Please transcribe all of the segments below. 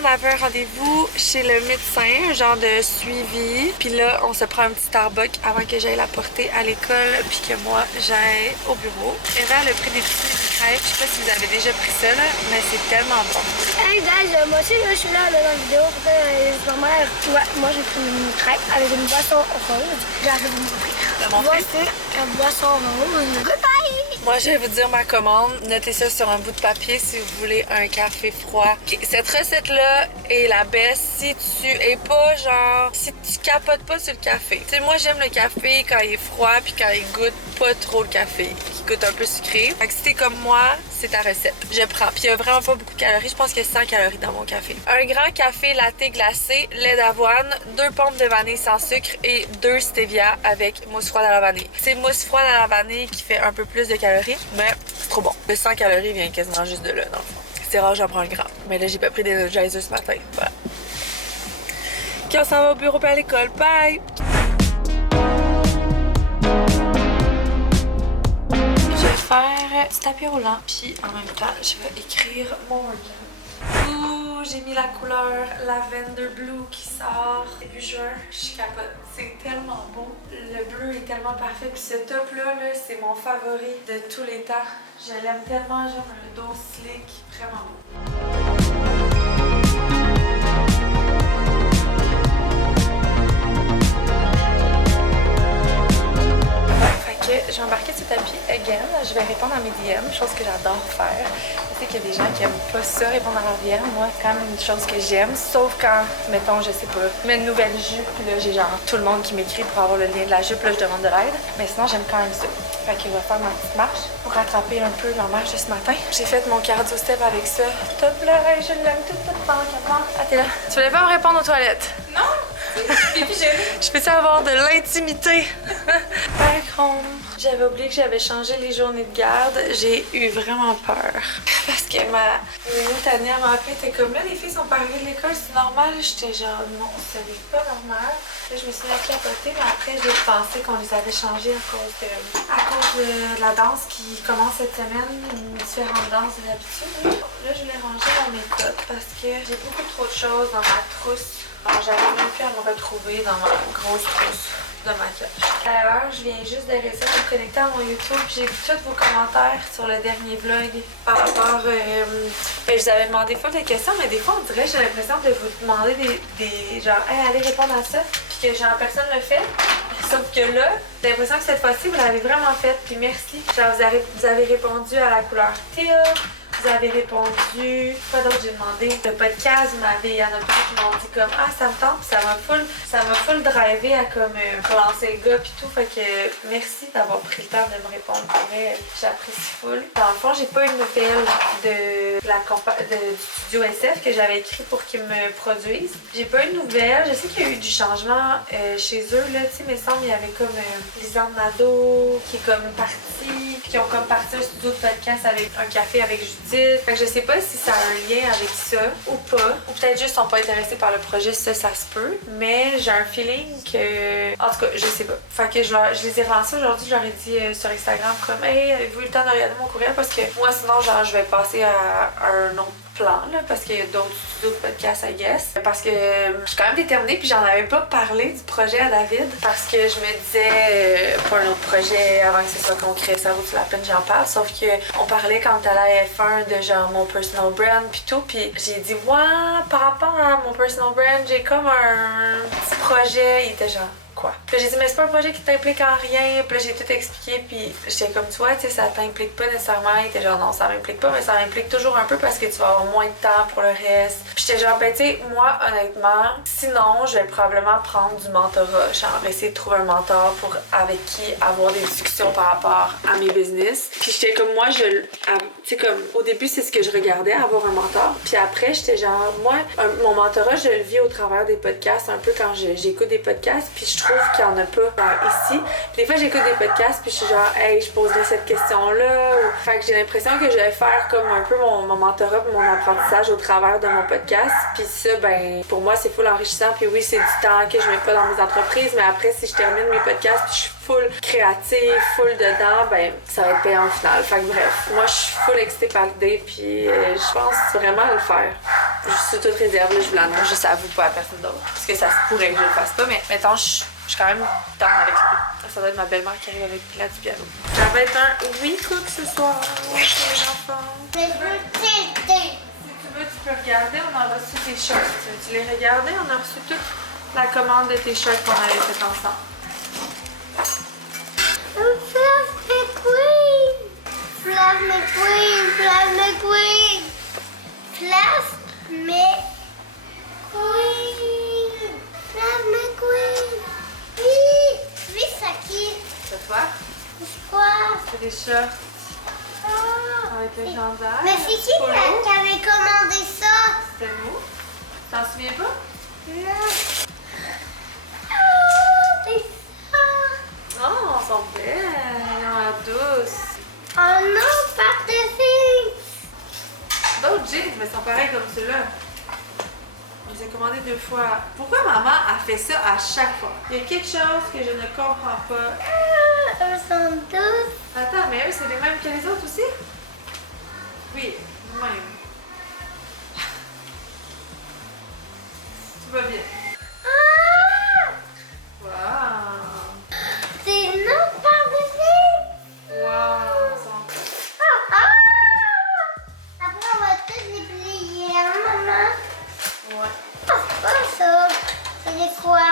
on avait un rendez-vous chez le médecin, un genre de suivi. Puis là, on se prend un petit Starbucks avant que j'aille la porter à l'école puis que moi, j'aille au bureau. Eva, elle a pris des petits crêpes. Je sais pas si vous avez déjà pris ça, là, mais c'est tellement bon. Hey guys, moi aussi, là, je suis là dans la vidéo. Ma mère, moi j'ai pris une crêpe avec une boisson rose. J'ai arrêté de m'ouvrir. Voici une boisson rose. Goodbye! Moi, je vais vous dire ma commande. Notez ça sur un bout de papier si vous voulez un café froid. Cette recette-là est la best si tu es pas genre... Si tu capotes pas sur le café. Tu sais, moi, j'aime le café quand il est froid puis quand il goûte pas trop le café. Qui goûte un peu sucré. Fait que si t'es comme moi, c'est ta recette. Je prends. Puis il y a vraiment pas beaucoup de calories. Je pense qu'il y a 100 calories dans mon café. Un grand café latte glacé, lait d'avoine, 2 pompes de vanille sans sucre et 2 stevia avec mousse froide à la vanille. C'est mousse froide à la vanille qui fait un peu plus de calories, mais c'est trop bon. Le 100 calories vient quasiment juste de là, dans le fond. C'est rare, j'en prends un grand. Mais là, j'ai pas pris d'Energizer ce matin. Voilà. OK, on s'en va au bureau puis à l'école. Bye! Je vais faire du tapis roulant, puis en même temps, je vais écrire mon workout. Ouh, j'ai mis la couleur Lavender Blue qui sort début juin. Je capote. C'est tellement beau. Le bleu est tellement parfait. Puis ce top-là, c'est mon favori de tous les temps. Je l'aime tellement. J'aime le dos slick. Vraiment beau. J'ai embarqué sur tapis again. Je vais répondre à mes DM, chose que j'adore faire. Je sais qu'il y a des gens qui aiment pas ça, répondre à leurs DM. Moi, c'est quand même une chose que j'aime, sauf quand, mettons, je sais pas, je mets une nouvelle jupe, puis là, j'ai genre tout le monde qui m'écrit pour avoir le lien de la jupe, là, je demande de l'aide. Mais sinon, j'aime quand même ça. Fait que je vais faire ma petite marche pour rattraper un peu la marche de ce matin. J'ai fait mon cardio step avec ça. Top là, je l'aime toute pendant 4 ans. Ah, t'es là. Tu voulais pas me répondre aux toilettes? Non! Je peux-tu avoir de l'intimité? Par contre, j'avais oublié que j'avais changé les journées de garde. J'ai eu vraiment peur. Parce que ma Tania m'a appelé, t'es comme là, les filles sont pas arrivées de l'école, c'est normal. J'étais genre non, ce n'est pas normal. Là, je me suis mis à capoter, mais après, j'ai pensé qu'on les avait changés à cause de la danse qui commence cette semaine, une différente danse de d'habitude. Là, je l'ai rangé dans mes cotes parce que j'ai beaucoup trop de choses dans ma trousse. Alors, j'arrive même plus à me retrouver dans ma grosse trousse de maquillage. D'ailleurs, je viens juste de réussir à me connecter à mon YouTube. J'ai vu tous vos commentaires sur le dernier vlog par rapport... je vous avais demandé full de questions, mais des fois, on dirait j'ai l'impression de vous demander des genre, hey, allez répondre à ça, puis que genre personne le fait. Sauf que là, j'ai l'impression que cette fois-ci, vous l'avez vraiment fait, puis merci. Genre, vous avez répondu à la couleur teal. Vous avez répondu, quoi d'autre j'ai demandé? Le podcast, il y en a plein qui m'ont dit comme ah ça me tente, ça m'a full drivé à comme relancer le gars pis tout, fait que merci d'avoir pris le temps de me répondre. Pour vrai, j'apprécie full. Dans le fond, j'ai pas une nouvelle du studio SF que j'avais écrit pour qu'ils me produisent. J'ai pas une nouvelle, je sais qu'il y a eu du changement chez eux, là, tu sais, mais il me semble qu'il y avait comme Lisanne Nadeau qui est comme partie, puis qui ont comme parti un studio de podcast avec un café avec Judith. Fait que je sais pas si ça a un lien avec ça ou pas. Ou peut-être juste ils sont pas intéressés par le projet, ça se peut. Mais j'ai un feeling que... En tout cas, je sais pas. Fait que je les ai relancés aujourd'hui, je leur ai dit sur Instagram comme hey, avez-vous eu le temps de regarder mon courriel? Parce que moi sinon genre je vais passer à un autre plan là, parce qu'il y a d'autres studios de podcast I guess. Parce que je suis quand même déterminée puis j'en avais pas parlé du projet à David parce que je me disais pour un autre projet avant que ce soit concret, ça vaut la peine j'en parle. Sauf que on parlait quand t'es à la F1 de genre mon personal brand pis tout, pis j'ai dit ouais, par rapport à mon personal brand, j'ai comme un petit projet. Il était genre quoi? Puis j'ai dit mais c'est pas un projet qui t'implique en rien, puis là j'ai tout expliqué, puis j'étais comme tu vois, tu sais, ça t'implique pas nécessairement. Il était genre non, ça m'implique pas, mais ça m'implique toujours un peu parce que tu vas avoir moins de temps pour le reste. Puis j'étais genre ben tu sais, moi honnêtement, sinon je vais probablement prendre du mentorat, genre essayer de trouver un mentor pour avec qui avoir des discussions par rapport à mes business. Puis j'étais comme moi, tu sais comme au début c'est ce que je regardais, avoir un mentor, puis après j'étais genre moi, mon mentorat je le vis au travers des podcasts, un peu quand j'écoute des podcasts, puis je trouve qu'il n'y en a pas ici. Puis des fois, j'écoute des podcasts, puis je suis genre, hey, je poserais cette question-là. Fait que j'ai l'impression que je vais faire comme un peu mon mentorat, mon apprentissage au travers de mon podcast. Puis ça, ben, pour moi, c'est full enrichissant. Puis oui, c'est du temps que je mets pas dans mes entreprises, mais après, si je termine mes podcasts, puis je full créatif, full dedans, ben ça va être payant au final. Fait que bref, moi je suis full excitée par l'idée, puis je pense vraiment à le faire. Je suis toute réserve, là, je vous l'annonce juste à vous, pas à personne d'autre. Parce que ça se pourrait que je le fasse pas, mais mettons, je suis quand même dans avec l'idée. Ça doit être ma belle-mère qui arrive avec là du piano. Ça va être un oui cook ce soir chez les enfants. Mais je veux tester. Si tu veux, tu peux regarder. On a reçu tes shirts. Tu les regarder? On a reçu toute la commande de tes shirts qu'on avait fait ensemble. Fluff McQueen. Fluff McQueen. Fluff McQueen. Fluff McQueen. Fluff McQueen. Oui. Oui, ça qui. C'est toi? C'est quoi? C'est des shirts Ah. avec le gendarme. Mais c'est qui qui avait commandé ça? C'était nous. Tu t'en souviens pas? Non. Ah, c'est ça. Oh, elles sont belles. Elles ont l'air douces. Oh non, pas de filles. D'autres jeans, mais sont pareils comme ceux-là. Je les ai commandés 2 fois. Pourquoi maman a fait ça à chaque fois? Il y a quelque chose que je ne comprends pas. Ah, elles sont douces. Attends, mais eux, c'est les mêmes que les autres aussi? Oui, même. Tout va bien. Ah, Wow! c'est non, pas de filles. Wow! Ils sont- Ah, ah. Après, on va tous les plier, hein, maman? Ouais. Ah, c'est pas ça. C'est des quoi?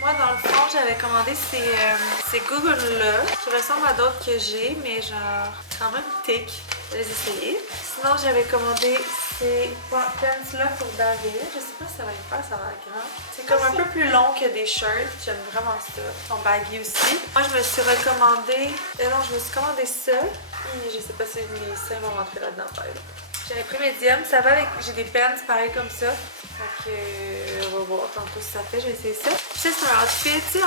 Moi, dans le fond, j'avais commandé ces gougounes-là qui ressemblent à d'autres que j'ai, mais genre quand même thick. Je vais les essayer. Sinon, j'avais commandé ces pants-là pour David. Je sais pas si ça va être faire, ça va être grand. C'est comme un peu plus long que des shirts. J'aime vraiment ça. Ils sont baggy aussi. Moi, je me suis recommandé... non, je me suis commandé ça. Et je sais pas si mes seins vont rentrer là-dedans. J'avais pris médium. Ça va avec... J'ai des pants pareils comme ça. Fait que on va voir tantôt si ça fait, je vais essayer ça. Puis ça, c'est un outfit, tu sais,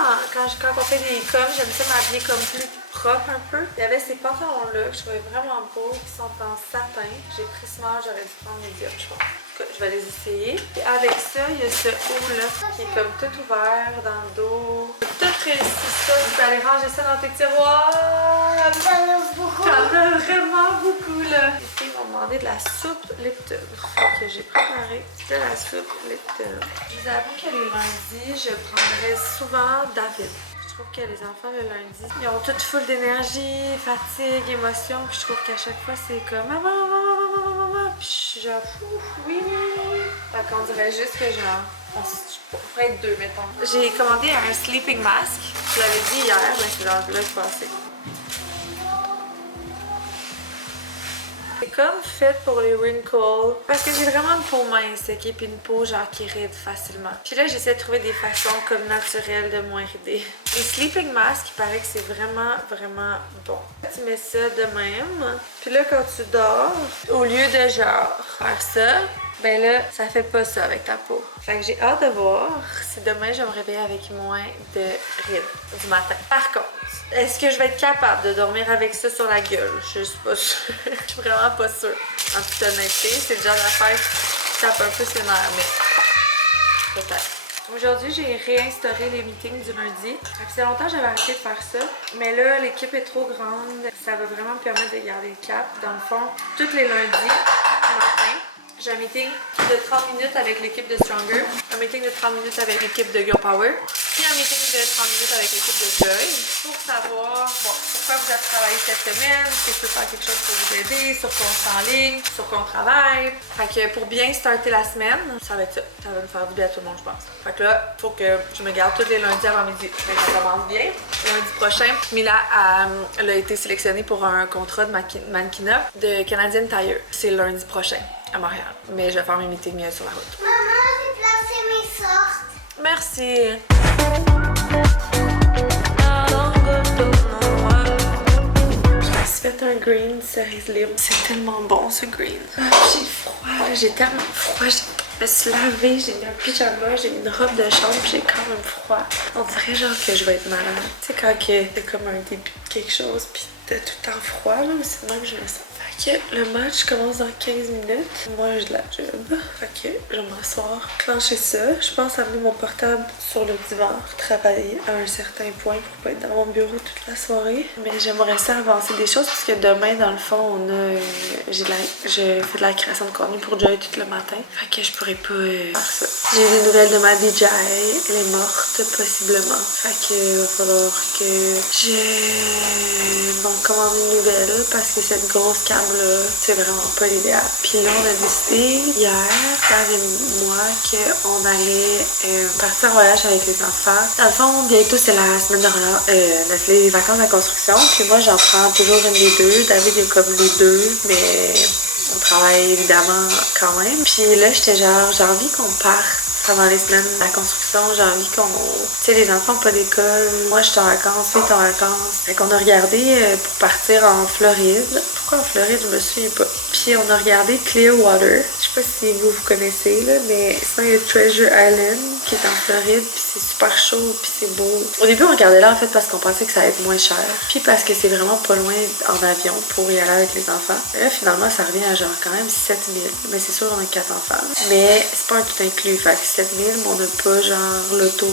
quand on fait des coms, j'aime ça m'habiller comme plus propre un peu. Il y avait ces pantalons-là que je trouvais vraiment beaux, qui sont en satin. J'ai pris small, j'aurais dû prendre médium, je pense. En tout cas, je vais les essayer. Puis avec ça, il y a ce haut-là qui est comme tout ouvert dans le dos. Tout réussi ça, tu peux aller ranger ça dans tes tiroirs. T'en as beaucoup. T'en as vraiment beaucoup, là. Les filles m'ont demandé de la soupe Lipton. Fait que j'ai préparé de la soupe Lipton. Je vous avoue que les lundis, je prendrais souvent David. Je trouve que les enfants, le lundi, ils ont toutes full d'énergie, fatigue, émotion. Puis je trouve qu'à chaque fois, c'est comme maman, maman, maman, maman, maman. Puis je suis genre, ouf, oui, oui, oui. Fait qu'on dirait juste que genre, je pourrais être 2, mettons. J'ai commandé un sleeping mask. Je l'avais dit hier, mais c'est genre là, je passais. C'est comme fait pour les wrinkles. Parce que j'ai vraiment une peau mince, ok? Puis une peau genre qui ride facilement. Puis là, j'essaie de trouver des façons comme naturelles de moins rider. Les sleeping masks, il paraît que c'est vraiment, vraiment bon. Tu mets ça de même. Puis là, quand tu dors, au lieu de genre faire ça, ben là, ça fait pas ça avec ta peau. Fait que j'ai hâte de voir si demain je vais me réveiller avec moins de rides du matin. Par contre, est-ce que je vais être capable de dormir avec ça sur la gueule? Je suis pas sûre. Je suis vraiment pas sûre. En toute honnêteté, c'est le genre d'affaire qui tape un peu ses nerfs, mais peut-être. Aujourd'hui, j'ai réinstauré les meetings du lundi. Ça faisait longtemps que j'avais arrêté de faire ça. Mais là, l'équipe est trop grande. Ça va vraiment me permettre de garder le cap. Dans le fond, tous les lundis matin, j'ai un meeting de 30 minutes avec l'équipe de Stronger, un meeting de 30 minutes avec l'équipe de Girl Power, puis un meeting de 30 minutes avec l'équipe de Joy pour savoir bon, pourquoi vous avez travaillé cette semaine, est-ce que je peux faire quelque chose pour vous aider, sur quoi on s'enligne, sur quoi on travaille. Fait que pour bien starter la semaine, ça va être ça. Ça va me faire du bien à tout le monde, je pense. Fait que là, il faut que je me garde tous les lundis avant midi. Fait que ça commence bien. Lundi prochain, Mila elle a été sélectionnée pour un contrat de mannequinat de Canadian Tire. C'est lundi prochain à Montréal. Mais je vais faire mes meetings sur la route. Maman, j'ai placé mes sortes. Merci. Je me suis fait un green cerise libre. C'est tellement bon ce green. J'ai froid, j'ai tellement froid. Je me suis lavée, j'ai mis un pyjama, j'ai mis une robe de chambre, j'ai quand même froid. On dirait genre que je vais être malade. Tu sais quand c'est comme un début de quelque chose puis t'as tout le temps froid là, c'est même que je me sens. Fait que le match commence dans 15 minutes. Moi, j'ai de la job. Fait que je vais m'asseoir, clencher ça. Je pense amener mon portable sur le divan, travailler à un certain point pour pas être dans mon bureau toute la soirée. Mais j'aimerais ça avancer des choses parce que demain, dans le fond, on a... je fais de la création de contenu pour Joy tout le matin. Fait que je pourrais pas faire ça. J'ai des nouvelles de ma DJ. Elle est morte, possiblement. Fait que va falloir que je m'en commande une nouvelle parce que cette grosse câble-là, c'est vraiment pas l'idéal. Puis là, on a décidé hier, Dave et moi, qu'on allait partir en voyage avec les enfants. Dans le fond, bientôt, c'est la semaine de relâche, les vacances de la construction. Puis moi, j'en prends toujours une des deux. David est comme les deux, mais on travaille évidemment quand même. Puis là, j'étais genre, j'ai envie qu'on parte pendant les semaines de la construction. J'ai envie qu'on... Tu sais, les enfants n'ont pas d'école. Moi, je suis en vacances, Fille est en vacances. Fait qu'on a regardé pour partir en Floride. Pourquoi en Floride? Je me souviens pas. Puis on a regardé Clearwater. Je sais pas si vous connaissez, là, mais sinon, il y a Treasure Island qui est en Floride. Puis c'est super chaud, puis c'est beau. Au début, on regardait là, en fait, parce qu'on pensait que ça allait être moins cher. Puis parce que c'est vraiment pas loin en avion pour y aller avec les enfants. Et là, finalement, ça revient à genre quand même 7000. Mais c'est sûr, on a 4 enfants. Mais c'est pas un tout inclus. Fait que 7000, mais on n'a pas genre l'auto,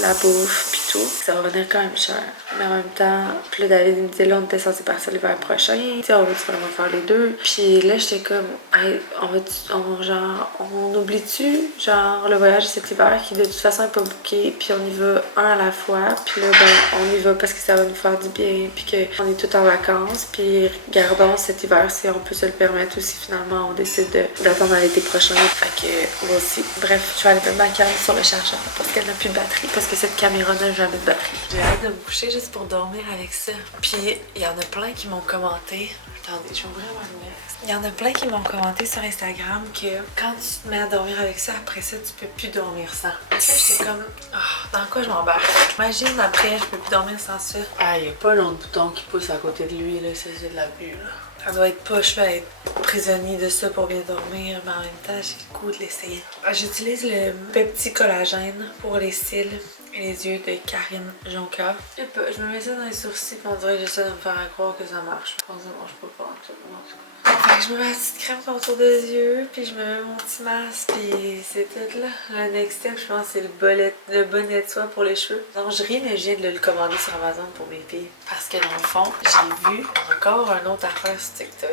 la bouffe, puis tout. Ça va venir quand même cher. Mais en même temps, puis là, David il me disait là, on était censé partir l'hiver prochain. Tu sais, on va vraiment faire les deux. Puis là, j'étais comme, hey, on oublie-tu, genre, le voyage cet hiver qui de toute façon est pas booké, puis on y va un à la fois. Puis là, ben, on y va parce que ça va nous faire du bien, puis qu'on est tous en vacances. Puis gardons cet hiver si on peut se le permettre aussi. Finalement, on décide d'attendre à l'été prochain. Fait que, moi aussi. Bref, je vais aller mettre ma carte sur le chargeur parce qu'elle n'a plus de batterie, parce que cette caméra n'a jamais de batterie. J'ai hâte de me coucher juste pour dormir avec ça. Puis il y en a plein qui m'ont commenté. Attendez, je vais ouvrir ma lumière. Il y en a plein qui m'ont commenté sur Instagram que quand tu te mets à dormir avec ça, après ça, tu peux plus dormir sans. Parce que j'étais comme, oh, dans quoi je m'embarque? Imagine après, je peux plus dormir sans ça. Ah, il n'y a pas l'autre bouton qui pousse à côté de lui, là, c'est de l'abus, là. Ça doit être poche, là, être prisonnier de ça pour bien dormir, mais en même temps, j'ai le goût de l'essayer. J'utilise le petit collagène pour les cils et les yeux de Karine Jonca. Je me mets ça dans les sourcils, puis on dirait que j'essaie de me faire croire que ça marche. Je pense que ça marche pas pendant tout le monde. Fait que je me mets la petite crème autour des yeux, puis je me mets mon petit masque, puis c'est tout là. Le next step, je pense, c'est le bonnet de soie pour les cheveux. Non, je ris, mais je viens de le commander sur Amazon pour mes filles. Parce que dans le fond, j'ai vu encore un autre affaire sur TikTok.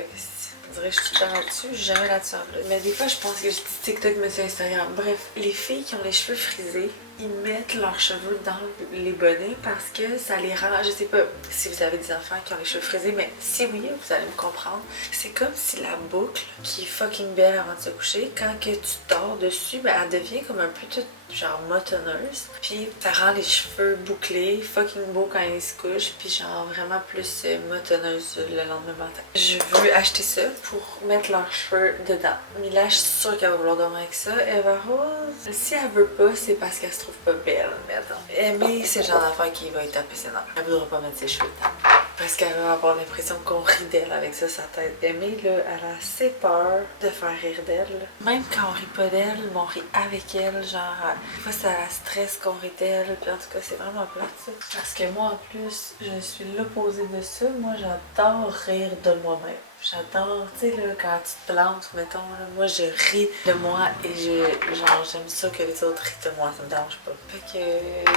On dirait que je suis tout le temps là-dessus, je suis jamais là-dessus en plus. Mais des fois, je pense que je dis TikTok, mais c'est Instagram. Bref, les filles qui ont les cheveux frisés, ils mettent leurs cheveux dans les bonnets parce que ça les rend... Je sais pas si vous avez des enfants qui ont les cheveux frisés, mais si oui, vous allez me comprendre. C'est comme si la boucle, qui est fucking belle avant de se coucher, quand que tu dors dessus, ben, elle devient comme un peu toute genre motonneuse. Puis ça rend les cheveux bouclés, fucking beau quand ils se couchent, puis genre vraiment plus motonneuse le lendemain matin. Je veux acheter ça pour mettre leurs cheveux dedans. Mais là, je suis sûre qu'elle va vouloir dormir avec ça. Eva Rose, si elle veut pas, c'est parce qu'elle se trouve pas belle, mettons. Mais c'est le genre d'affaire qui va être taper ses nerfs. Elle voudra pas mettre ses cheveux dedans. Parce qu'elle va avoir l'impression qu'on rit d'elle avec ça, sa tête. Aimée, là, elle a assez peur de faire rire d'elle. Même quand on rit pas d'elle, on rit avec elle, genre, des fois ça la stresse qu'on rit d'elle, puis en tout cas, c'est vraiment plate, ça. Parce que moi, en plus, je suis l'opposé de ça. Moi, j'adore rire de moi-même. J'adore, tu sais, là, quand tu te plantes, mettons, là, moi, je ris de moi et j'aime ça que les autres rient de moi, ça me dérange pas. Fait que,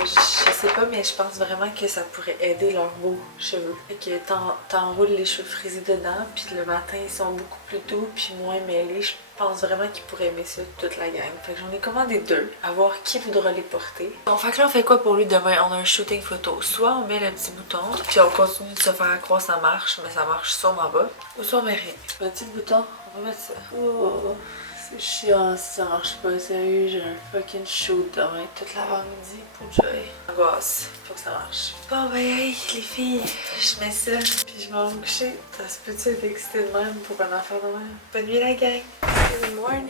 je sais pas, mais je pense vraiment que ça pourrait aider leurs beaux cheveux. Fait que t'enroules les cheveux frisés dedans, puis le matin, ils sont beaucoup plus doux, puis moins mêlés. Je pense vraiment qu'ils pourraient aimer ça, toute la gang. Fait que j'en ai commandé 2, à voir qui voudra les porter. Bon, fait que là, on fait quoi pour lui demain? On a un shooting photo. Soit on met le petit bouton, puis on continue de se faire croire que ça marche, mais ça marche sûrement pas. Ou soit on met rien. Le petit bouton, on va mettre ça. Oh, c'est chiant si ça marche pas. Sérieux, j'ai un fucking shoot demain toute l'avant-midi pour Joy. Angoisse, faut que ça marche. Bon, ben, hey, les filles, je mets ça, puis je m'en vais me coucher. Ça se peut-tu être excité de même pour un enfant de même? Bonne nuit, la gang! Good morning!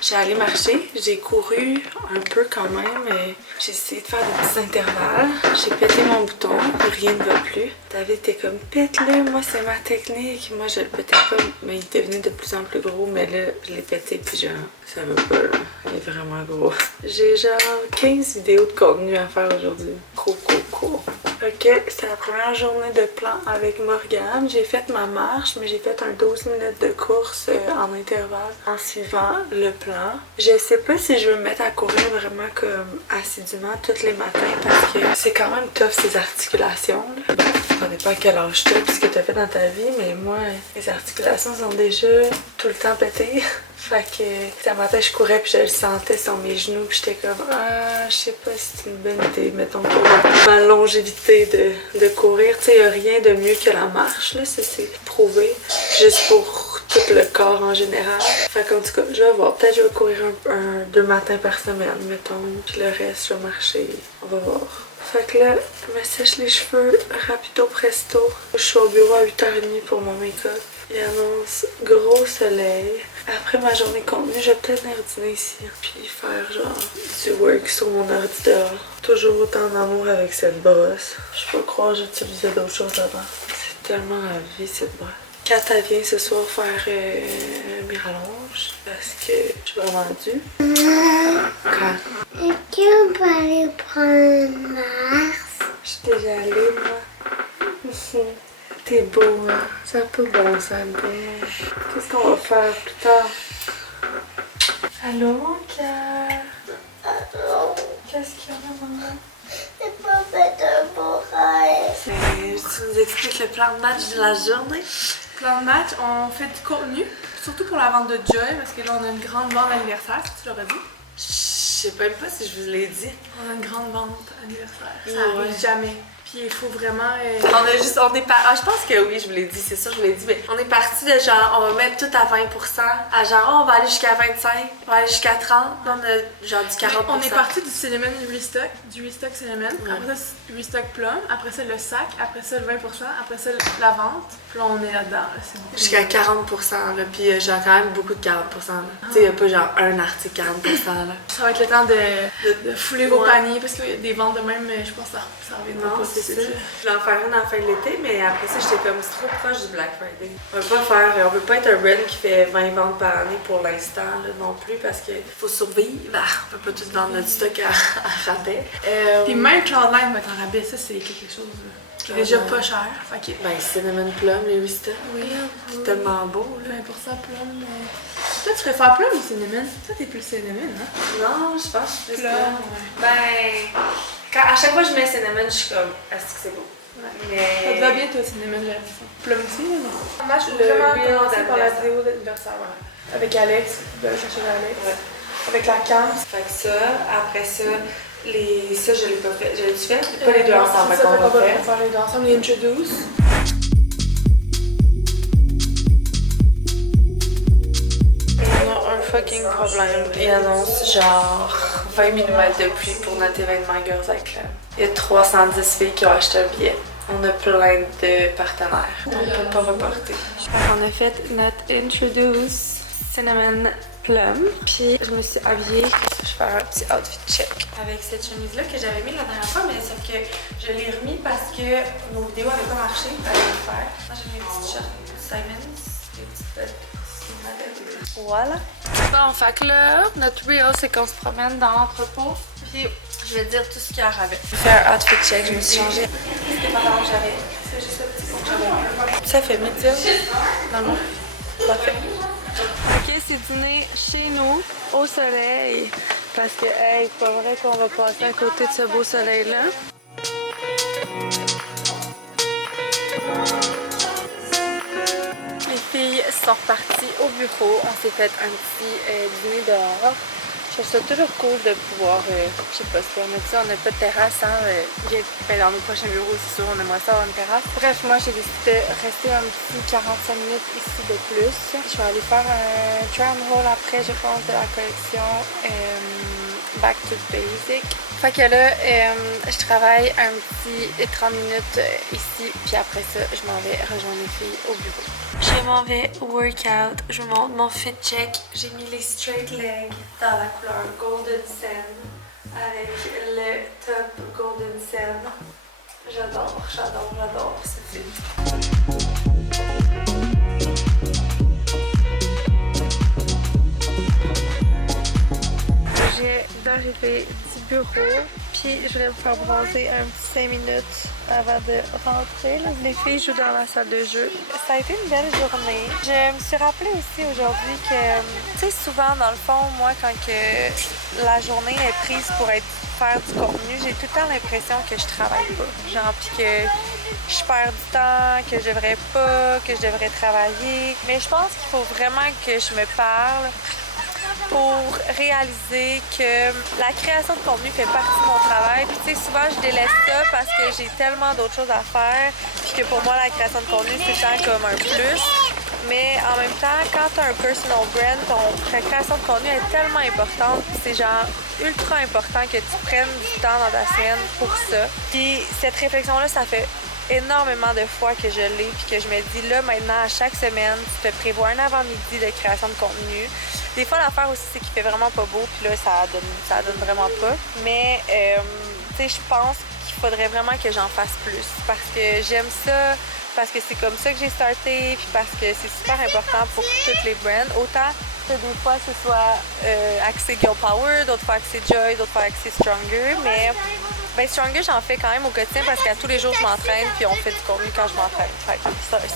J'ai allé marcher, j'ai couru un peu quand même. J'ai essayé de faire des petits intervalles. J'ai pété mon bouton, rien ne va plus. David était comme pète-le, moi c'est ma technique. Moi je le pétais pas, mais il devenait de plus en plus gros. Mais là, je l'ai pété, puis genre, ça va pas là. Il est vraiment gros. J'ai genre 15 vidéos de contenu à faire aujourd'hui. Cool. Ok, c'était la première journée de plan avec Morgane. J'ai fait ma marche, mais j'ai fait un 12 minutes de course en intervalle en suivant le plan. Je sais pas si je veux me mettre à courir vraiment comme assidûment tous les matins parce que c'est quand même tough ces articulations. Là. Ça dépend à quel âge t'as pis ce que t'as fait dans ta vie, mais moi, les articulations sont déjà tout le temps pétées. Fait que, ce matin, je courais puis je le sentais sur mes genoux puis j'étais comme, je sais pas si c'est une bonne idée, mettons, pour ma longévité de courir. Tu sais, y a rien de mieux que la marche, là, ça c'est prouvé, juste pour tout le corps en général. Fait qu'en tout cas, je vais voir. Peut-être que je vais courir 2 matins par semaine, mettons, puis le reste, je vais marcher. On va voir. Fait que là, je me sèche les cheveux rapido presto. Je suis au bureau à 8h30 pour mon make-up. Il annonce gros soleil. Après ma journée contenue, je vais peut-être venir dîner ici. Puis faire genre du work sur mon ordi dehors. Toujours autant d'amour avec cette brosse. Je peux croire que j'utilisais d'autres choses avant. C'est tellement la vie cette brosse. Quand elle vient ce soir faire mes rallonges, parce que je suis vraiment due. Quand? Est-ce qu'on peut aller prendre Mars? Je suis déjà allée, moi. T'es beau, hein? C'est un peu bon, ça, beau. Qu'est-ce qu'on va faire plus tard? Allô, mon cœur? Allô? Qu'est-ce qu'il y a, maman? C'est pas fait un beau rêve. Tu nous expliques le plan de match de la journée? Plan de match, on fait du contenu, surtout pour la vente de Joy, parce que là on a une grande vente anniversaire, si tu l'aurais dit. Je sais même pas si je vous l'ai dit. On a une grande vente anniversaire, ça Ouais. arrive jamais. Puis il faut vraiment... Je pense que oui, je vous l'ai dit, c'est ça, je vous l'ai dit, mais on est parti de genre, on va mettre tout à 20%, à genre, on va aller jusqu'à 25, on va aller jusqu'à 30, là on a genre du 40%. On est parti du cinnamon restock, du restock cinnamon, Ouais. après ça restock plum, après ça le sac, après ça le 20%, après ça la vente. Puis là on est là-dedans, là, c'est beaucoup. Jusqu'à 40%, là, puis genre quand même beaucoup de 40%. Là. Tu sais, y'a pas genre un article 40%, là. Ça va être le temps de fouler vos Ouais. paniers, parce qu'il y a des ventes de même, mais je pense que ça reviendra Non, pas. c'est ça. Je voulais en faire une en fin de l'été, mais après ça, j'étais comme, c'est trop proche du Black Friday. On veut pas être un brand qui fait 20 ventes par année pour l'instant, là, non plus, parce qu'il faut survivre. On peut pas tout vendre notre stock à rabais. Puis même Cloudline va être en rabais, ça c'est quelque chose qui est déjà pas cher. Fait que Ben, Cinnamon Plum, les Rista. oui, C'est tellement beau, là. 20% plum. Toi tu préfères plum ou cinnamon? Toi t'es plus cinnamon, hein? Non, je pense que c'est Plum, ça. ouais. Ben, à chaque fois que je mets cinnamon, je suis comme, est-ce que c'est beau? Mais... Ça te va bien toi cinnamon, j'ai l'impression. Plum aussi, là, non? Moi je Le veux vraiment reel commencer par la d'anniversaire. vidéo d'anniversaire, ouais. Avec Alex, de chercher Alex. Ouais. Avec la cam. Fait que ça, après ça, ça je l'ai pas fait. Je l'ai-tu fait? Pas les deux ensemble, Ça, qu'on on va va faire. faire les deux ensemble, les introduce. On a un fucking problème. Il annonce genre 20 mm de pluie pour notre événement Girls Icon Club. Il y a 310 filles qui ont acheté un billet. On a plein de partenaires. On peut pas reporter. On a fait notre Introduce Cinnamon Plum. Puis je me suis habillée. Je vais faire un petit outfit check. Avec cette chemise-là que j'avais mis la dernière fois, mais sauf que je l'ai remis parce que nos vidéos n'avaient pas marché. Il fallait le faire. Moi j'ai mis une petite shirt Simons. Des petites bottes. Voilà. Bon, fait que là, notre reel, c'est qu'on se promène dans l'entrepôt. Puis, je vais dire tout ce qu'il y a à rabais. Je vais faire un outfit check, je me suis changée. C'était pas que j'avais. C'est juste le petit son que j'avais. Ça fait médium. Non, non. Parfait. Ok, c'est dîner chez nous, au soleil. Parce que, hey, c'est pas vrai qu'on va passer à côté de ce beau soleil-là. Les filles sont reparties au bureau. On s'est fait un petit dîner dehors. Je trouve ça toujours cool de pouvoir, je sais pas, on a dit, on n'a pas de terrasse, hein, dans nos prochains bureaux, c'est sûr, on aimerait ça avoir une terrasse. Bref, moi j'ai décidé de rester un petit 45 minutes ici de plus. Je vais aller faire un try and haul après, je pense, de la collection Back to Basic. Fait que là, je travaille un petit 30 minutes ici, puis après ça, je m'en vais rejoindre les filles au bureau. Je m'en vais workout, je vous montre mon fit check. J'ai mis les straight legs dans la couleur Golden Sand avec le top Golden Sand. J'adore, j'adore, j'adore ce fit. J'ai fait du bureau, Puis je voulais me faire bronzer un petit 5 minutes avant de rentrer. Là. Les filles jouent dans la salle de jeu. Ça a été une belle journée. Je me suis rappelé aussi aujourd'hui que, tu sais, souvent dans le fond, moi, quand que la journée est prise pour faire du contenu, j'ai tout le temps l'impression que je travaille pas. Genre, puis que je perds du temps, que je devrais pas, que je devrais travailler. Mais je pense qu'il faut vraiment que je me parle pour réaliser que la création de contenu fait partie de mon travail. Puis tu sais, souvent je délaisse ça parce que j'ai tellement d'autres choses à faire. Puis que pour moi, la création de contenu, c'est tout le temps comme un plus. Mais en même temps, quand tu as un personal brand, ta création de contenu est tellement importante. C'est genre ultra important que tu prennes du temps dans ta semaine pour ça. Puis cette réflexion-là, ça fait énormément de fois que je l'ai, puis que je me dis là maintenant à chaque semaine, tu te prévois un avant-midi de création de contenu. Des fois l'affaire aussi c'est qu'il fait vraiment pas beau, puis là ça donne vraiment pas. Mais tu sais, je pense qu'il faudrait vraiment que j'en fasse plus parce que j'aime ça, parce que c'est comme ça que j'ai starté, puis parce que c'est super important pour toutes les brands. Autant que des fois ce soit axé Girl Power, d'autres fois axé Joy, d'autres fois axé Stronger, mais ben Stronger, j'en fais quand même au quotidien parce qu'à tous les jours, je m'entraîne puis on fait du contenu quand je m'entraîne.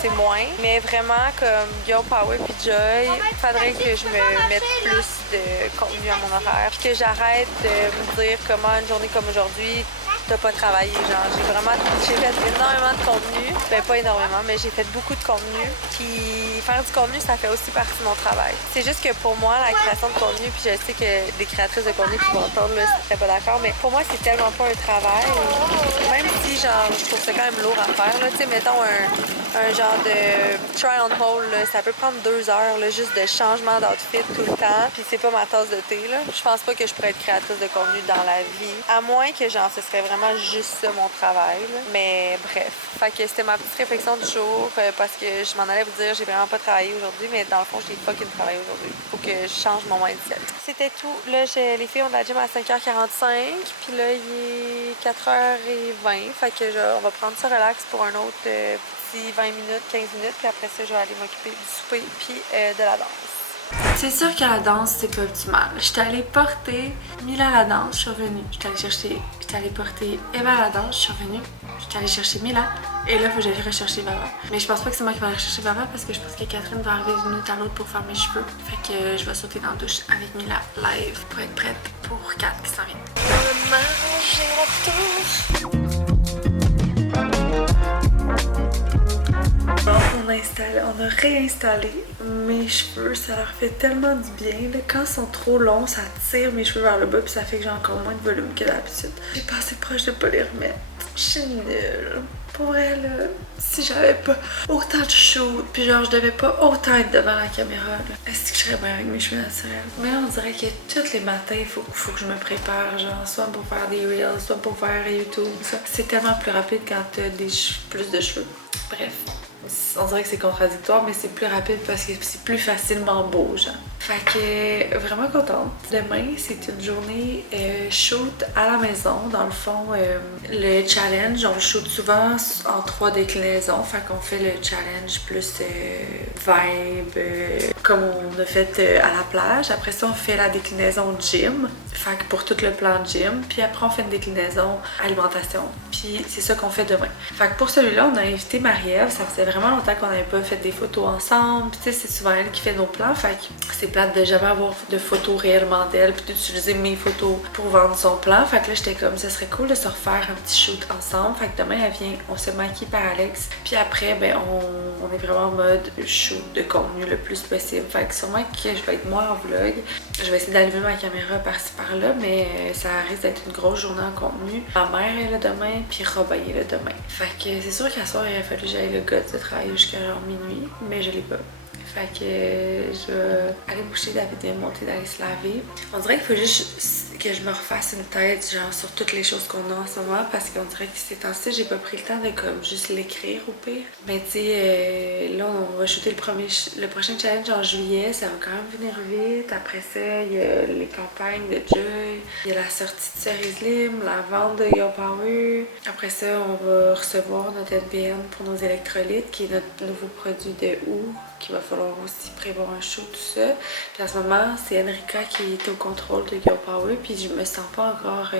C'est moins. Mais vraiment, comme Girl Power puis Joy, il faudrait que je me mette plus de contenu à mon horaire. Puis que j'arrête de me dire comment une journée comme aujourd'hui, t'as pas travaillé. Genre, j'ai fait énormément de contenu. Ben, pas énormément, mais j'ai fait beaucoup de contenu. Puis faire du contenu, ça fait aussi partie de mon travail. C'est juste que pour moi, la création de contenu, puis je sais que des créatrices de contenu qui vont entendre, là, je serais pas d'accord, mais pour moi, c'est tellement pas un travail. Même si, genre, je trouve ça quand même lourd à faire, là. Tu sais, mettons un genre de try on hold, là, ça peut prendre 2 heures, là, juste de changement d'outfit tout le temps. Puis c'est pas ma tasse de thé, là. Je pense pas que je pourrais être créatrice de contenu dans la vie. À moins que, genre, ce serait vraiment juste ça, mon travail, là. Mais bref. Fait que c'était ma petite réflexion du jour, parce que je m'en allais vous dire, j'ai vraiment pas travaillé aujourd'hui, mais dans le fond, j'ai fucking travaillé aujourd'hui. Faut que je change mon mindset. C'était tout. Là, les filles ont de la gym à 5h45, puis là, il est 4h20. Fait que on va prendre ça relax pour un autre petit 20 minutes, 15 minutes, puis après ça, je vais aller m'occuper du souper puis de la danse. C'est sûr que la danse, c'est pas optimal. J'étais allée porter Mila à la danse, je suis revenue. J'étais allée porter Eva à la danse, je suis revenue. J'étais allée chercher Mila, et là, il faut que j'aille rechercher Baba. Mais je pense pas que c'est moi qui vais aller chercher Baba parce que je pense que Catherine va arriver d'une minute à l'autre pour faire mes cheveux. Fait que je vais sauter dans la douche avec Mila live pour être prête pour 4 qui s'en vient. On va manger la tour. On a réinstallé mes cheveux, ça leur fait tellement du bien. Là. Quand ils sont trop longs, ça tire mes cheveux vers le bas puis ça fait que j'ai encore moins de volume que d'habitude. J'ai passé proche de pas les remettre. Je suis nulle. Pour elle, si j'avais pas autant de shoot, puis genre je devais pas autant être devant la caméra, est-ce que je serais bien avec mes cheveux naturels? Mais là, on dirait que tous les matins, il faut que je me prépare, genre soit pour faire des reels, soit pour faire YouTube, ça. C'est tellement plus rapide quand t'as plus de cheveux. Bref. On dirait que c'est contradictoire, mais c'est plus rapide parce que c'est plus facilement beau, genre. Fait que vraiment contente. Demain, c'est une journée shoot à la maison. Dans le fond, le challenge, on shoot souvent en 3 déclinaisons. Fait qu'on fait le challenge plus vibe, comme on a fait à la plage. Après ça, on fait la déclinaison gym. Fait que pour tout le plan gym. Puis après, on fait une déclinaison alimentation. Puis c'est ça qu'on fait demain. Fait que pour celui-là, on a invité Marie-Ève. Ça faisait vraiment longtemps qu'on n'avait pas fait des photos ensemble. Puis tu sais, c'est souvent elle qui fait nos plans. Fait que c'est plate de jamais avoir de photos réellement d'elle. Puis d'utiliser mes photos pour vendre son plan. Fait que là, j'étais comme, ça serait cool de se refaire un petit shoot ensemble. Fait que demain, elle vient, on se maquille par Alex. Puis après, ben, on est vraiment en mode shoot de contenu le plus possible. Fait que sûrement que je vais être moi en vlog. Je vais essayer d'allumer ma caméra par-ci par-là, mais ça risque d'être une grosse journée en contenu. Ma mère est là demain, puis Robin est là demain. Fait que c'est sûr qu'à soir, il a fallu que j'aille le gars de travailler jusqu'à genre minuit, mais je l'ai pas. Fait que je vais aller boucher David et monter d'aller se laver. On dirait qu'il faut juste que je me refasse une tête genre sur toutes les choses qu'on a en ce moment parce qu'on dirait que ces temps-ci, j'ai pas pris le temps de comme juste l'écrire au pire. Mais tu sais, là on va shooter le prochain challenge en juillet, ça va quand même venir vite. Après ça, il y a les campagnes de Joy, il y a la sortie de Cerise Lim, la vente de Yo Power. Après ça, on va recevoir notre NPN pour nos électrolytes qui est notre nouveau produit de août qu'il va falloir devoir aussi prévoir un show, tout ça. Puis en ce moment, c'est Enrica qui est au contrôle de Girl Power, puis je me sens pas encore,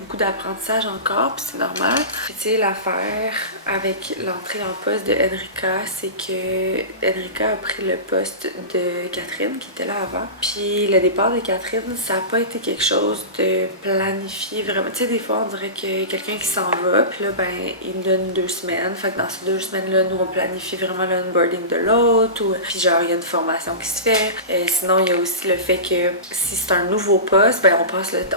beaucoup d'apprentissage encore, puis c'est normal. Puis tu sais, l'affaire avec l'entrée en poste de Enrica, c'est que Enrica a pris le poste de Catherine, qui était là avant. Puis le départ de Catherine, ça n'a pas été quelque chose de planifié vraiment. Tu sais, des fois, on dirait que quelqu'un qui s'en va, puis là, ben, il me donne 2 semaines. Fait que dans ces 2 semaines-là, nous, on planifie vraiment l'onboarding de l'autre, ou puis genre, il y a une formation qui se fait. Sinon, il y a aussi le fait que si c'est un nouveau poste, ben, on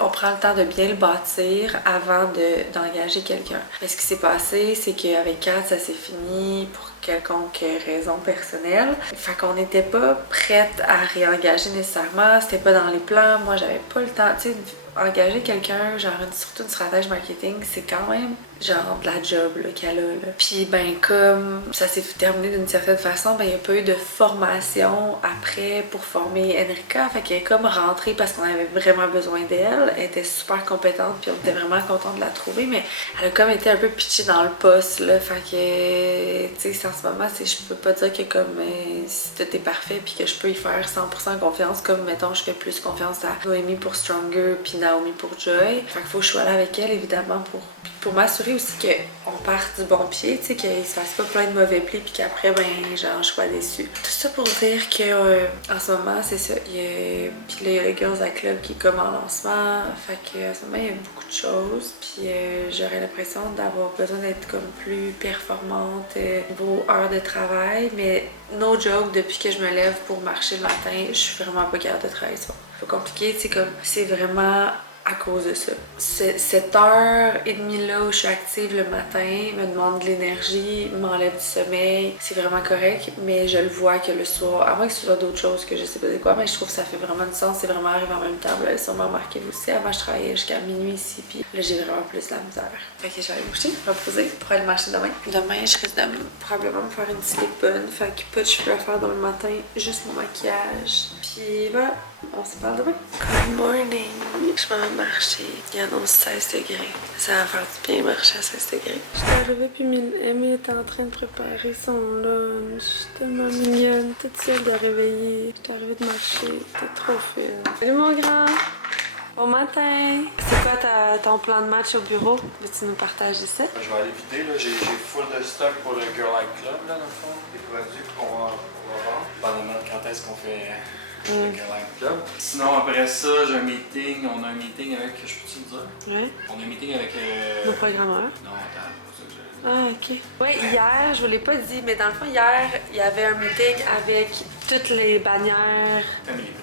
prend le temps de bien le bâtir avant d'engager quelqu'un. Mais ce qui s'est passé, c'est qu'avec Kat, ça s'est fini pour quelconque raison personnelle. Fait qu'on n'était pas prête à réengager nécessairement, c'était pas dans les plans. Moi, j'avais pas le temps, tu sais, engager quelqu'un, genre surtout une stratège marketing, c'est quand même genre de la job qu'elle a. Là. Puis ben comme ça s'est terminé d'une certaine façon, ben il n'y a pas eu de formation après pour former Enrica. Fait qu'elle est comme rentrée parce qu'on avait vraiment besoin d'elle. Elle était super compétente puis on était vraiment contents de la trouver, mais elle a comme été un peu pitchée dans le poste là. Fait que tu sais en ce moment, je peux pas dire que comme si tout est parfait puis que je peux y faire 100% confiance comme mettons je fais plus confiance à Noémie pour Stronger puis Naomi pour Joy. Fait qu'il faut que je sois là avec elle évidemment pour m'assurer aussi qu'on parte du bon pied, tu sais, qu'il se fasse pas plein de mauvais plis puis qu'après, ben, genre, je sois déçue. Tout ça pour dire que en ce moment, c'est ça. Puis là, il y a le Girls at Club qui est comme en lancement. Fait que en ce moment, il y a beaucoup de choses. Puis j'aurais l'impression d'avoir besoin d'être comme plus performante niveau heures de travail. Mais no joke, depuis que je me lève pour marcher le matin, je suis vraiment pas capable de travailler ça. C'est pas compliqué, tu sais, comme c'est vraiment à cause de ça. Cette heure et demie là où je suis active le matin me demande de l'énergie, m'enlève du sommeil, c'est vraiment correct, mais je le vois que le soir, à moins que ce soit d'autres choses que je sais pas de quoi, mais je trouve que ça fait vraiment du sens, c'est vraiment arrivé en même temps. Vous l'avez sûrement remarqué vous aussi, avant je travaillais jusqu'à minuit ici, puis là j'ai vraiment plus la misère. Fait que je vais aller me coucher, reposer pour aller marcher demain. Demain je risque de probablement me faire une sleep bonne, fait que pas de cheveux à faire dans le matin, juste mon maquillage. Puis voilà, on se parle demain. Good morning! Je m'en vais marcher. Il annonce 16 degrés. Ça va faire du bien marcher à 16 degrés. J'étais arrivée puis Amy était en train de préparer son lunch. Tellement mignonne, toute seule de réveiller. J'étais arrivée de marcher. C'était trop fun. Salut mon grand! Bon matin! C'est quoi ton plan de match au bureau? Veux-tu nous partager ça? Je vais aller vider, là. J'ai full de stock pour le Girl Life Club, là, dans le fond. Des produits qu'on va vendre. Pendant quand est-ce qu'on fait le Girl Life Club. Sinon, après ça, j'ai un meeting. On a un meeting avec, je peux-tu le dire? Oui. On a un meeting avec... Nos programmeurs? Non, attends, c'est pas ça que j'ai... Ah, ok. Ouais, hier, je vous l'ai pas dit, mais dans le fond, hier, il y avait un meeting avec toutes les bannières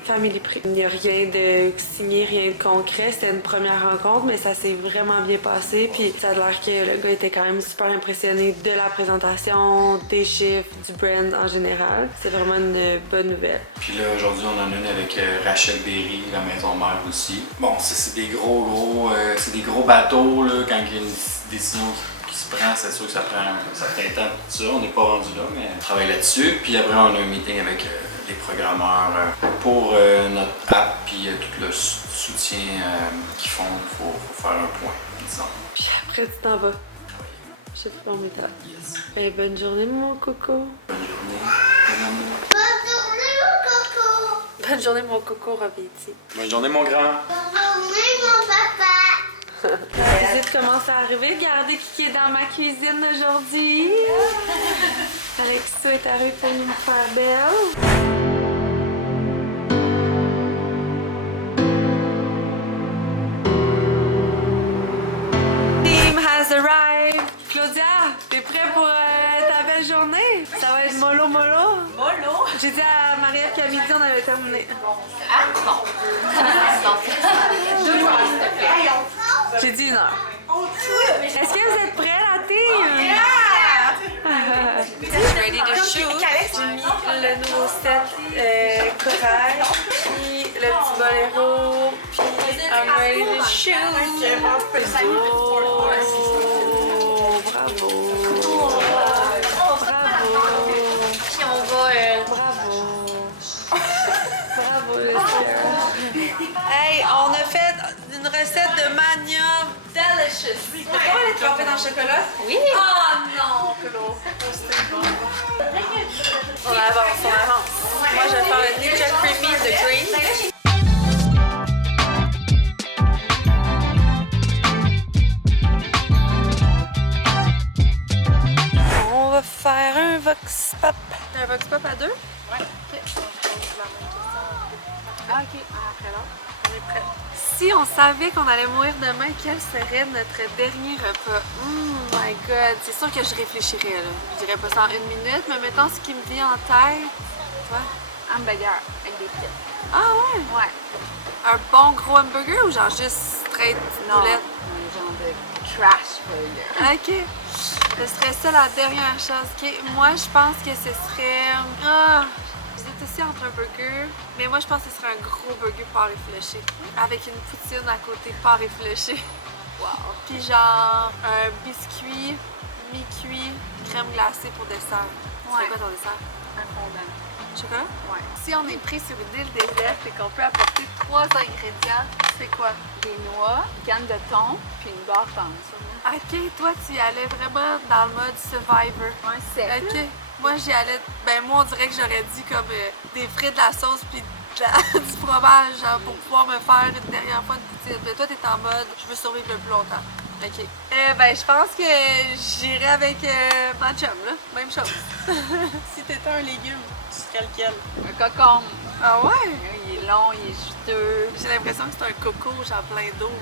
Family Prix. Il n'y a rien de signé, rien de concret. C'était une première rencontre, mais ça s'est vraiment bien passé. Puis ça a l'air que le gars était quand même super impressionné de la présentation, des chiffres, du brand en général. C'est vraiment une bonne nouvelle. Puis là, aujourd'hui, on en a une avec Rachel Berry, la maison mère aussi. Bon, c'est des c'est des gros bateaux, là, quand il y a une décision qui se prend, c'est sûr que ça prend un certain temps, tout ça. On n'est pas rendu là, mais on travaille là-dessus. Puis après, on a un meeting avec les programmeurs pour notre app, puis tout le soutien qu'ils font. Il faut faire un point, disons. Puis après, tu t'en vas. Je sais pas, mais t'as. Yes. Hey, bonne journée, mon coco. Bonne journée. Bonne journée. Bonne journée, mon coco, Robiti. Bonne journée, mon grand. La visite commence à arriver. Regardez qui est dans ma cuisine aujourd'hui. Alexia est arrivée pour nous faire belle. Team has arrived. Claudia, t'es prêt pour ta belle journée? Ça va être mollo mollo? Mollo? J'ai dit à Marie-Ève qu'à midi on avait terminé. Ah, non. 2 heures, s'il te plaît. J'ai dit 1 heure. Est-ce que vous êtes prêts, la team? Ready to shoot. J'ai mis le nouveau set corail, puis le petit boléro, puis I'm ready to shoot. Oh, bravo. Bravo. Puis on va... Bravo. Bravo, les Hey, on a fait une recette de manium delicious. T'as pas les trempé dans le chocolat? Oui. Oh non, Claude! On avance, on avance. Moi, je vais faire le Ninja Creamy de Green. On va faire un Vox Pop. Un Vox Pop à deux? Ouais. Ok. Ah, ok. Après là. On est prêts. Si on savait qu'on allait mourir demain, quel serait notre dernier repas? My god, c'est sûr que je réfléchirais là. Je dirais pas ça en 1 minute, mais mettons ce qui me vient en tête. Toi? Hamburger avec des frites. Ah ouais? Ouais. Un bon gros hamburger ou genre juste straight boulette? Un genre de trash burger. Ok. Ce serait ça la dernière chose. Ok. Moi, je pense que ce serait. Ah! J'hésite aussi entre un burger, mais moi, je pense que ce serait un gros burger pas réfléchi. Avec une poutine à côté pas réfléchi. Wow. Puis genre un biscuit mi-cuit, crème glacée pour dessert. Ouais. C'est quoi ton dessert? Un fondant. Chocolat? Ouais. Si on est pris sur une île déserte et qu'on peut apporter 3 ingrédients, c'est quoi? Des noix, une canne de thon, puis une barre tendre. Ok, toi tu y allais vraiment dans le mode survivor. Ouais, c'est Ok. Moi j'y allais. Ben moi on dirait que j'aurais dit comme des frites, de la sauce puis du fromage genre, pour pouvoir me faire une dernière fois une poutine. Mais toi t'es en mode je veux survivre le plus longtemps. Ok. Ben je pense que j'irais avec ma chum là. Même chose. Si t'étais un légume, tu serais lequel? un cocombe. Ah ouais? Il est long, il est juteux. J'ai l'impression que c'est un coco genre plein d'eau.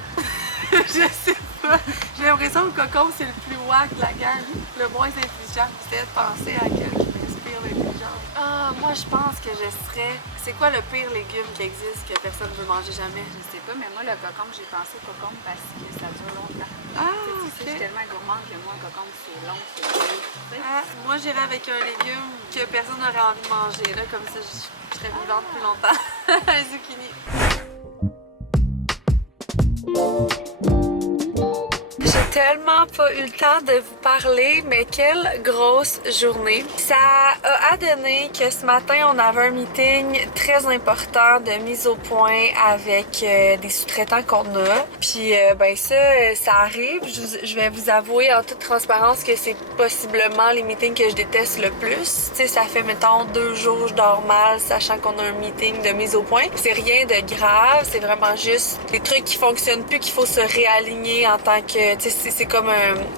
Je sais pas. J'ai l'impression que le coco c'est le plus wack de la gang, le moins intelligent. J'essaie de penser à quel qui m'inspire l'intelligence. Ah, moi je pense que je serais. C'est quoi le pire légume qui existe que personne ne veut manger jamais? Je sais pas, mais moi, le cocombe, j'ai pensé au cocombe parce que ça dure longtemps. Ah, Tu sais, ok. je suis tellement gourmande que moi, un cocombe, c'est long, c'est dur. Tu sais. Ah, moi j'irais avec un légume que personne n'aurait envie de manger, là, comme ça je serais vivante plus longtemps. Un zucchini. J'ai tellement pas eu le temps de vous parler, mais quelle grosse journée. Ça a adonné que ce matin, on avait un meeting très important de mise au point avec des sous-traitants qu'on a. Puis ben ça arrive. Je vais vous avouer en toute transparence que c'est possiblement les meetings que je déteste le plus. Tu sais, ça fait mettons 2 jours je dors mal, sachant qu'on a un meeting de mise au point. C'est rien de grave, c'est vraiment juste des trucs qui fonctionnent plus, qu'il faut se réaligner en tant que... Tu sais, c'est comme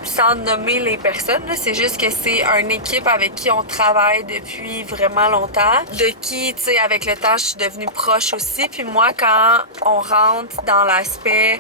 sans nommer les personnes, là, c'est juste que c'est une équipe avec qui on travaille depuis vraiment longtemps, de qui, tu sais, avec le temps, je suis devenue proche aussi. Puis moi, quand on rentre dans l'aspect,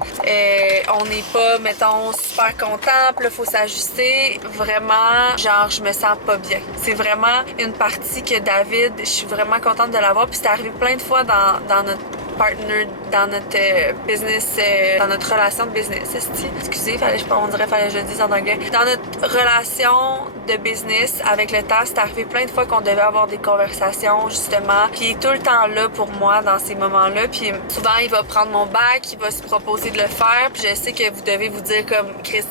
on n'est pas, mettons, super content, puis là, faut s'ajuster, vraiment, genre, je me sens pas bien. C'est vraiment une partie que David, je suis vraiment contente de l'avoir, puis c'est arrivé plein de fois dans notre partner, dans notre business, dans notre relation de business. Excusez, on dirait fallait que je le dise en anglais. Dans notre relation de business, avec le temps, c'est arrivé plein de fois qu'on devait avoir des conversations, justement. Puis il est tout le temps là pour moi dans ces moments-là. Puis souvent, il va prendre mon bac, il va se proposer de le faire. Puis je sais que vous devez vous dire comme, Chris,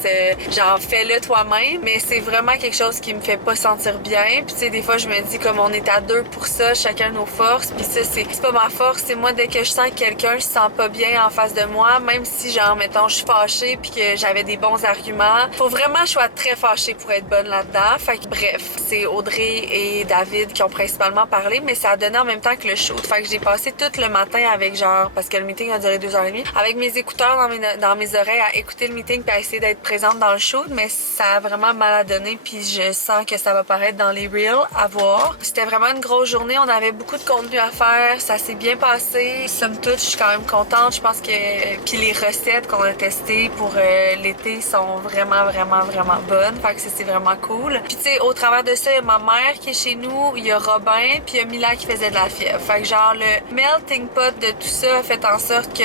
genre, fais-le toi-même. Mais c'est vraiment quelque chose qui me fait pas sentir bien. Puis tu sais, des fois, je me dis comme on est à 2 pour ça, chacun nos forces. Puis ça, c'est pas ma force. C'est moi, dès que je sens que quelqu'un se sent pas bien en face de moi, même si genre mettons je suis fâchée puis que j'avais des bons arguments, faut vraiment que je sois très fâchée pour être bonne là-dedans. Fait que bref, c'est Audrey et David qui ont principalement parlé, mais ça a donné en même temps que le show. Fait que j'ai passé tout le matin avec genre, parce que le meeting a duré 2h30, avec mes écouteurs dans mes oreilles à écouter le meeting puis à essayer d'être présente dans le show, mais ça a vraiment mal à donner puis je sens que ça va paraître dans les reels à voir. C'était vraiment une grosse journée, on avait beaucoup de contenu à faire, ça s'est bien passé. Somme toute, je suis quand même contente. Je pense que puis les recettes qu'on a testées pour l'été sont vraiment bonnes. Fait que c'est vraiment cool. Puis tu sais, au travers de ça, il y a ma mère qui est chez nous, il y a Robin, puis il y a Mila qui faisait de la fièvre. Fait que genre le melting pot de tout ça a fait en sorte que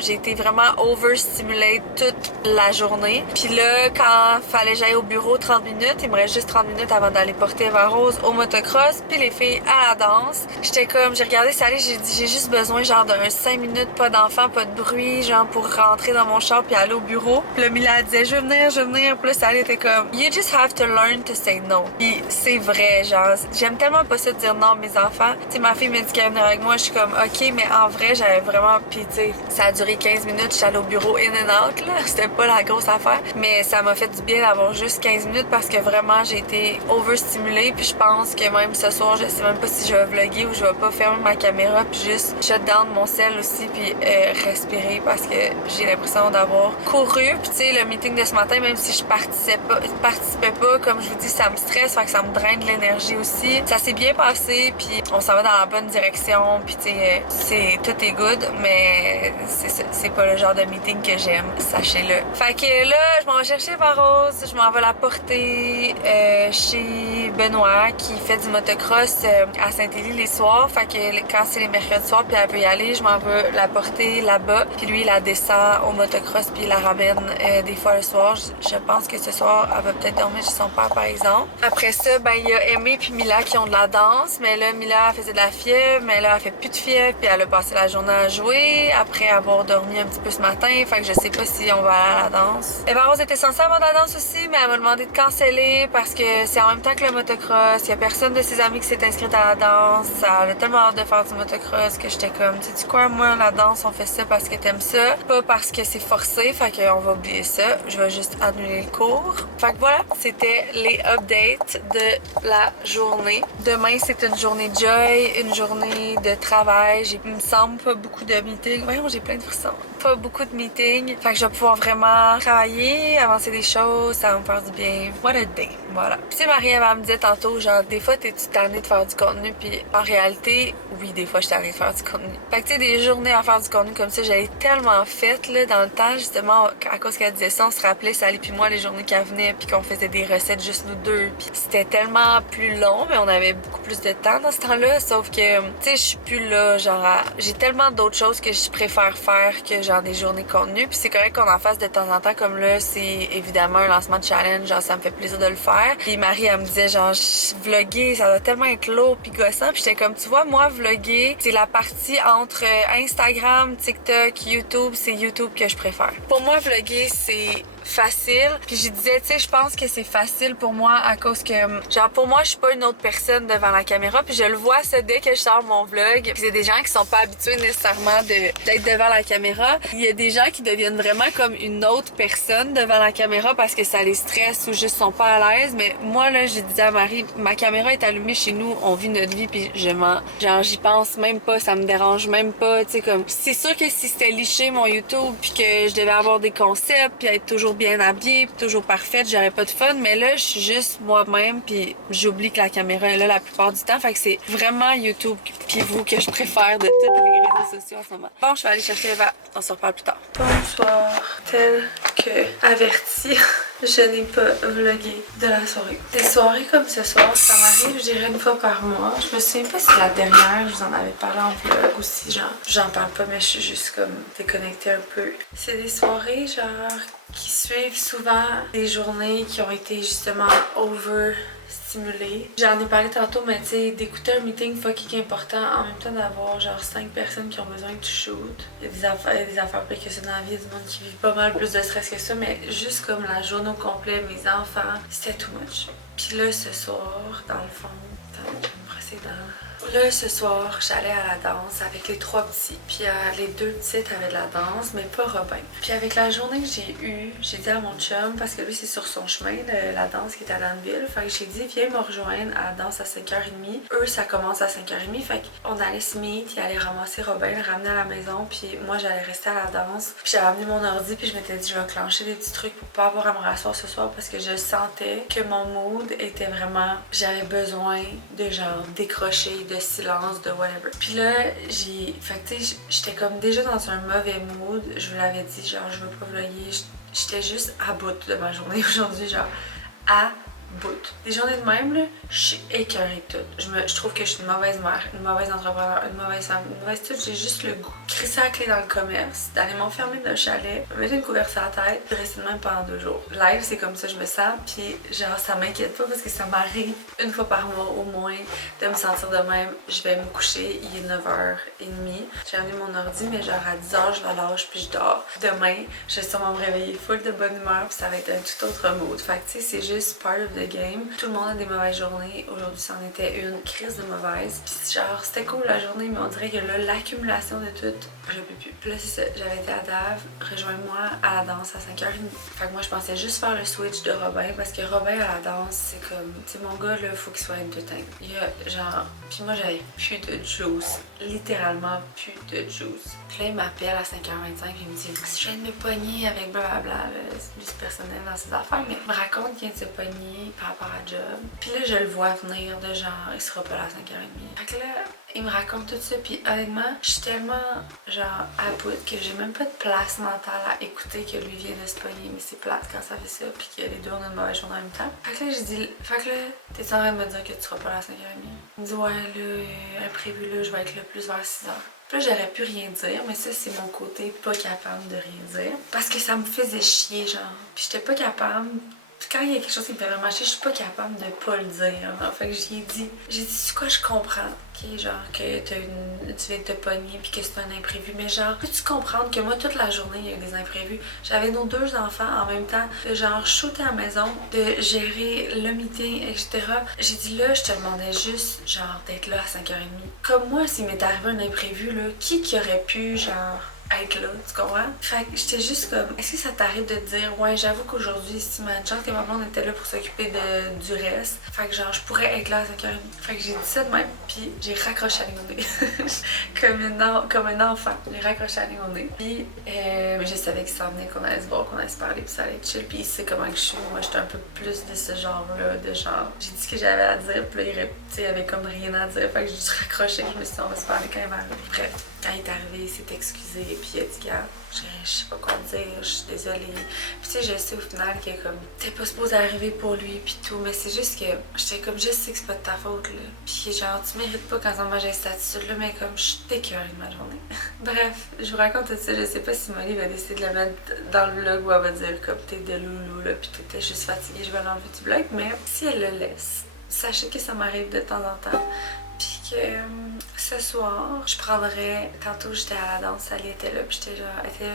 j'ai été vraiment overstimulée toute la journée. Puis là, quand fallait que j'aille au bureau 30 minutes, il me reste juste 30 minutes avant d'aller porter Eva Rose au motocross, puis les filles à la danse. J'étais comme, j'ai regardé ça aller, j'ai dit j'ai juste besoin genre d'un 5 minutes, pas d'enfant, pas de bruit, genre pour rentrer dans mon char puis aller au bureau. Puis là, Mila disait je veux venir. Puis là, Sally était comme you just have to learn to say no. Puis c'est vrai, genre j'aime tellement pas ça de dire non à mes enfants. Tu sais, ma fille m'a dit qu'elle venait avec moi, je suis comme ok, mais en vrai, j'avais vraiment. Puis tu sais, ça a duré 15 minutes, j'étais allée au bureau in and out là. C'était pas la grosse affaire, mais ça m'a fait du bien d'avoir juste 15 minutes parce que vraiment j'ai été overstimulée. Puis je pense que même ce soir, je sais même pas si je vais vlogger ou je vais pas fermer ma caméra puis juste shut down mon cell aussi puis respirer parce que j'ai l'impression d'avoir couru. Puis tu sais, le meeting de ce matin, même si je participais pas, comme je vous dis, ça me stresse, fait que ça me draine de l'énergie aussi. Ça s'est bien passé puis on s'en va dans la bonne direction puis tu sais, tout est good, mais c'est pas le genre de meeting que j'aime, sachez-le. Fait que là, je m'en vais chercher ma Rose, je m'en vais la porter chez Benoît qui fait du motocross à Saint-Élie les soirs. Fait que quand c'est les mercredis soirs puis elle peut y aller, je m'en vais la porter là-bas. Puis lui, il la descend au motocross puis il la ramène des fois le soir. Je pense que ce soir, elle va peut-être dormir chez son père par exemple. Après ça, ben il y a Aimé puis Mila qui ont de la danse. Mais là, Mila faisait de la fièvre, mais là, elle fait plus de fièvre puis elle a passé la journée à jouer après avoir dormi un petit peu ce matin. Fait que je sais pas si on va aller à la danse. Eva Rose était censée avoir de la danse aussi, mais elle m'a demandé de canceller parce que c'est en même temps que le motocross. Il y a personne de ses amis qui s'est inscrite à la danse. Elle a tellement hâte de faire du motocross que j'étais comme, tu sais quoi, moi, la danse, on fait ça parce que t'aimes ça, pas parce que c'est forcé. Fait qu'on va oublier ça. Je vais juste annuler le cours. Fait que voilà, c'était les updates de la journée. Demain, c'est une journée joy, une journée de travail. Il me semble pas beaucoup de meetings. Voyons, j'ai plein de frissons. Pas beaucoup de meetings. Fait que je vais pouvoir vraiment travailler, avancer des choses, ça va me faire du bien. What a day. Voilà. Puis tu sais, Marie-Ève, elle me disait tantôt, genre, des fois, t'es-tu tannée de faire du contenu? Puis en réalité, oui, des fois, je suis tannée de faire du contenu. Fait que tu sais, des journées à faire du contenu comme ça, j'avais tellement fait, là, dans le temps, justement, à cause qu'elle disait ça, on se rappelait, Sally puis moi, les journées qu'elle venait, puis qu'on faisait des recettes juste nous deux. Puis c'était tellement plus long, mais on avait beaucoup plus de temps dans ce temps-là. Sauf que, tu sais, je suis plus là, genre, j'ai tellement d'autres choses que je préfère faire que, genre, des journées contenu. Puis c'est correct qu'on en fasse de temps en temps, comme là, c'est évidemment un lancement de challenge, genre, ça me fait plaisir de le faire. Puis Marie, elle me disait, genre, vlogger, ça doit tellement être lourd puis gossant. Puis j'étais comme, tu vois, moi, vlogger, c'est la partie entre Instagram, TikTok, YouTube, c'est YouTube que je préfère. Pour moi, vlogger, c'est facile. Puis je disais, tu sais, je pense que c'est facile pour moi à cause que, genre, pour moi, je suis pas une autre personne devant la caméra. Puis je le vois ça dès que je sors mon vlog. Puis c'est des gens qui sont pas habitués nécessairement d'être devant la caméra. Il y a des gens qui deviennent vraiment comme une autre personne devant la caméra parce que ça les stresse ou juste sont pas à l'aise. Mais moi, là, j'ai dit à Marie, ma caméra est allumée chez nous, on vit notre vie, puis genre, j'y pense même pas, ça me dérange même pas, tu sais, comme, c'est sûr que si c'était liché mon YouTube, puis que je devais avoir des concepts, puis être toujours bien habillée, puis toujours parfaite, j'aurais pas de fun, mais là, je suis juste moi-même, puis j'oublie que la caméra est là la plupart du temps, fait que c'est vraiment YouTube puis vous que je préfère de tous les réseaux sociaux en ce moment. Bon, je vais aller chercher Eva, on se reparle plus tard. Bonsoir, tel que averti. Je n'ai pas vlogué de la soirée. Des soirées comme ce soir, ça m'arrive, je dirais, une fois par mois. Je me souviens pas si la dernière, je vous en avais parlé en vlog ou si genre, j'en parle pas, mais je suis juste comme déconnectée un peu. C'est des soirées genre qui suivent souvent des journées qui ont été justement overstimulées. J'en ai parlé tantôt, mais tu sais, d'écouter un meeting fucking important en même temps d'avoir genre 5 personnes qui ont besoin que tu shootes. Il y a des affaires plus que ça dans la vie, il y a du monde qui vit pas mal plus de stress que ça, mais juste comme la journée au complet, mes enfants, c'était too much. Puis là, ce soir, dans le fond, attends, je vais me brosser les dents. Là, ce soir, j'allais à la danse avec les 3 petits. Puis les 2 petites avaient de la danse, mais pas Robin. Puis avec la journée que j'ai eue, j'ai dit à mon chum, parce que lui, c'est sur son chemin, la danse qui est à Danville. Fait que j'ai dit, viens me rejoindre à la danse à 5h30. Eux, ça commence à 5h30. Fait qu'on allait se meet, il allait ramasser Robin, le ramener à la maison. Puis moi, j'allais rester à la danse. Puis j'avais amené mon ordi, puis je m'étais dit, je vais clencher des petits trucs pour pas avoir à me rasseoir ce soir, parce que je sentais que mon mood était vraiment... J'avais besoin de genre décrocher, de silence, de whatever. Puis là, fait que tu sais, j'étais comme déjà dans un mauvais mood. Je vous l'avais dit, genre, je veux pas vlogger. J'étais juste à bout de ma journée aujourd'hui, genre, à bout. Des journées de même, là, je suis écœurée de tout. Je trouve que je suis une mauvaise mère, une mauvaise entrepreneur, une mauvaise femme, une mauvaise toute. J'ai juste le goût de crisser la clé dans le commerce, d'aller m'enfermer dans le chalet, me mettre une couverture à la tête, de rester de même pendant 2 jours. Live, c'est comme ça je me sens, puis genre ça m'inquiète pas parce que ça m'arrive une fois par mois au moins de me sentir de même. Je vais me coucher, il est 9h30. J'ai amené mon ordi, mais genre à 10h, je la lâche puis je dors. Demain, je vais sûrement me réveiller full de bonne humeur puis ça va être un tout autre mood. Fait que tu sais, c'est juste part of the game. Tout le monde a des mauvaises journées. Aujourd'hui, c'en était une crise de mauvaise. Puis genre, c'était cool la journée, mais on dirait que là, l'accumulation de tout, je peux plus. Puis là, c'est ça. J'avais été à Dave, rejoins-moi à la danse à 5h30. Fait que moi, je pensais juste faire le switch de Robin parce que Robin à la danse, c'est comme, tu sais, mon gars, là, faut qu'il soit une putain. Il y a genre, puis moi, j'avais plus de juice. Littéralement plus de juice. Puis là, il m'appelle à 5h25 et il me dit, si je viens de me pogner avec blablabla, c'est personnel dans ses affaires, mais il me raconte qu'il vient de se pogner par rapport à job. Puis là, je le vois venir de genre, il sera pas là à 5h30. Fait que là, il me raconte tout ça, puis honnêtement, je suis tellement genre à bout que j'ai même pas de place mentale à écouter que lui vient de se pogner, mais c'est plate quand ça fait ça, puis que les deux on a une mauvaise journée en même temps. Fait que là, j'ai dit, fait que là, t'es en train de me dire que tu seras pas là à 5h30? Il me dit, ouais, là, imprévu, là, je vais être là plus vers 6h. Puis là, j'aurais pu rien dire, mais ça, c'est mon côté pas capable de rien dire. Parce que ça me faisait chier, genre. Puis j'étais pas capable. Puis quand il y a quelque chose qui me fait vraiment chier, je suis pas capable de pas le dire. Hein. Fait que j'ai dit, c'est quoi, je comprends. Ok, genre que tu viens de te pogner puis que c'est un imprévu. Mais genre, peux-tu comprendre que moi, toute la journée, il y a eu des imprévus. J'avais nos 2 enfants en même temps, de genre shooter à la maison, de gérer le meeting, etc. J'ai dit là, je te demandais juste, genre, d'être là à 5h30. Comme moi, s'il m'est arrivé un imprévu, là, qui aurait pu, genre, être là, tu comprends? Fait que j'étais juste comme, est-ce que ça t'arrive de te dire, ouais, j'avoue qu'aujourd'hui, si ma chance que ma blonde était là pour s'occuper du reste, fait que genre, je pourrais être là à 5h30. Fait que j'ai dit ça de même, puis j'ai raccroché à l'immonde. comme un enfant, j'ai raccroché à l'immonde. Puis, je savais qu'il s'en venait, qu'on allait se voir, qu'on allait se parler, puis ça allait être chill. Puis il sait comment que je suis. Moi, j'étais un peu plus de ce genre-là, de genre, j'ai dit ce que j'avais à dire, puis là, il avait comme rien à dire. Fait que j'ai juste raccroché, je me suis dit, on va se parler quand il va arriver. Bref, quand il est arrivé, il s'est excusé, puis il a dit, gars, je sais pas quoi dire, je suis désolée. Puis tu sais, je sais au final que comme, t'es pas supposé arriver pour lui, puis tout, mais c'est juste que j'étais comme, je sais que c'est pas de ta faute, là. Puis genre, tu mérites pas quand on mange cette attitude-là, mais comme, je suis écœurée de ma journée. Bref, je vous raconte tout ça, je sais pas si Molly va décider de le mettre dans le vlog où elle va dire comme t'es de loulou, là, puis t'étais juste fatiguée, je vais l'enlever du vlog, mais si elle le laisse, sachez que ça m'arrive de temps en temps. Puis que ce soir, je prendrais. Tantôt, j'étais à la danse, Sally était là, puis j'étais genre.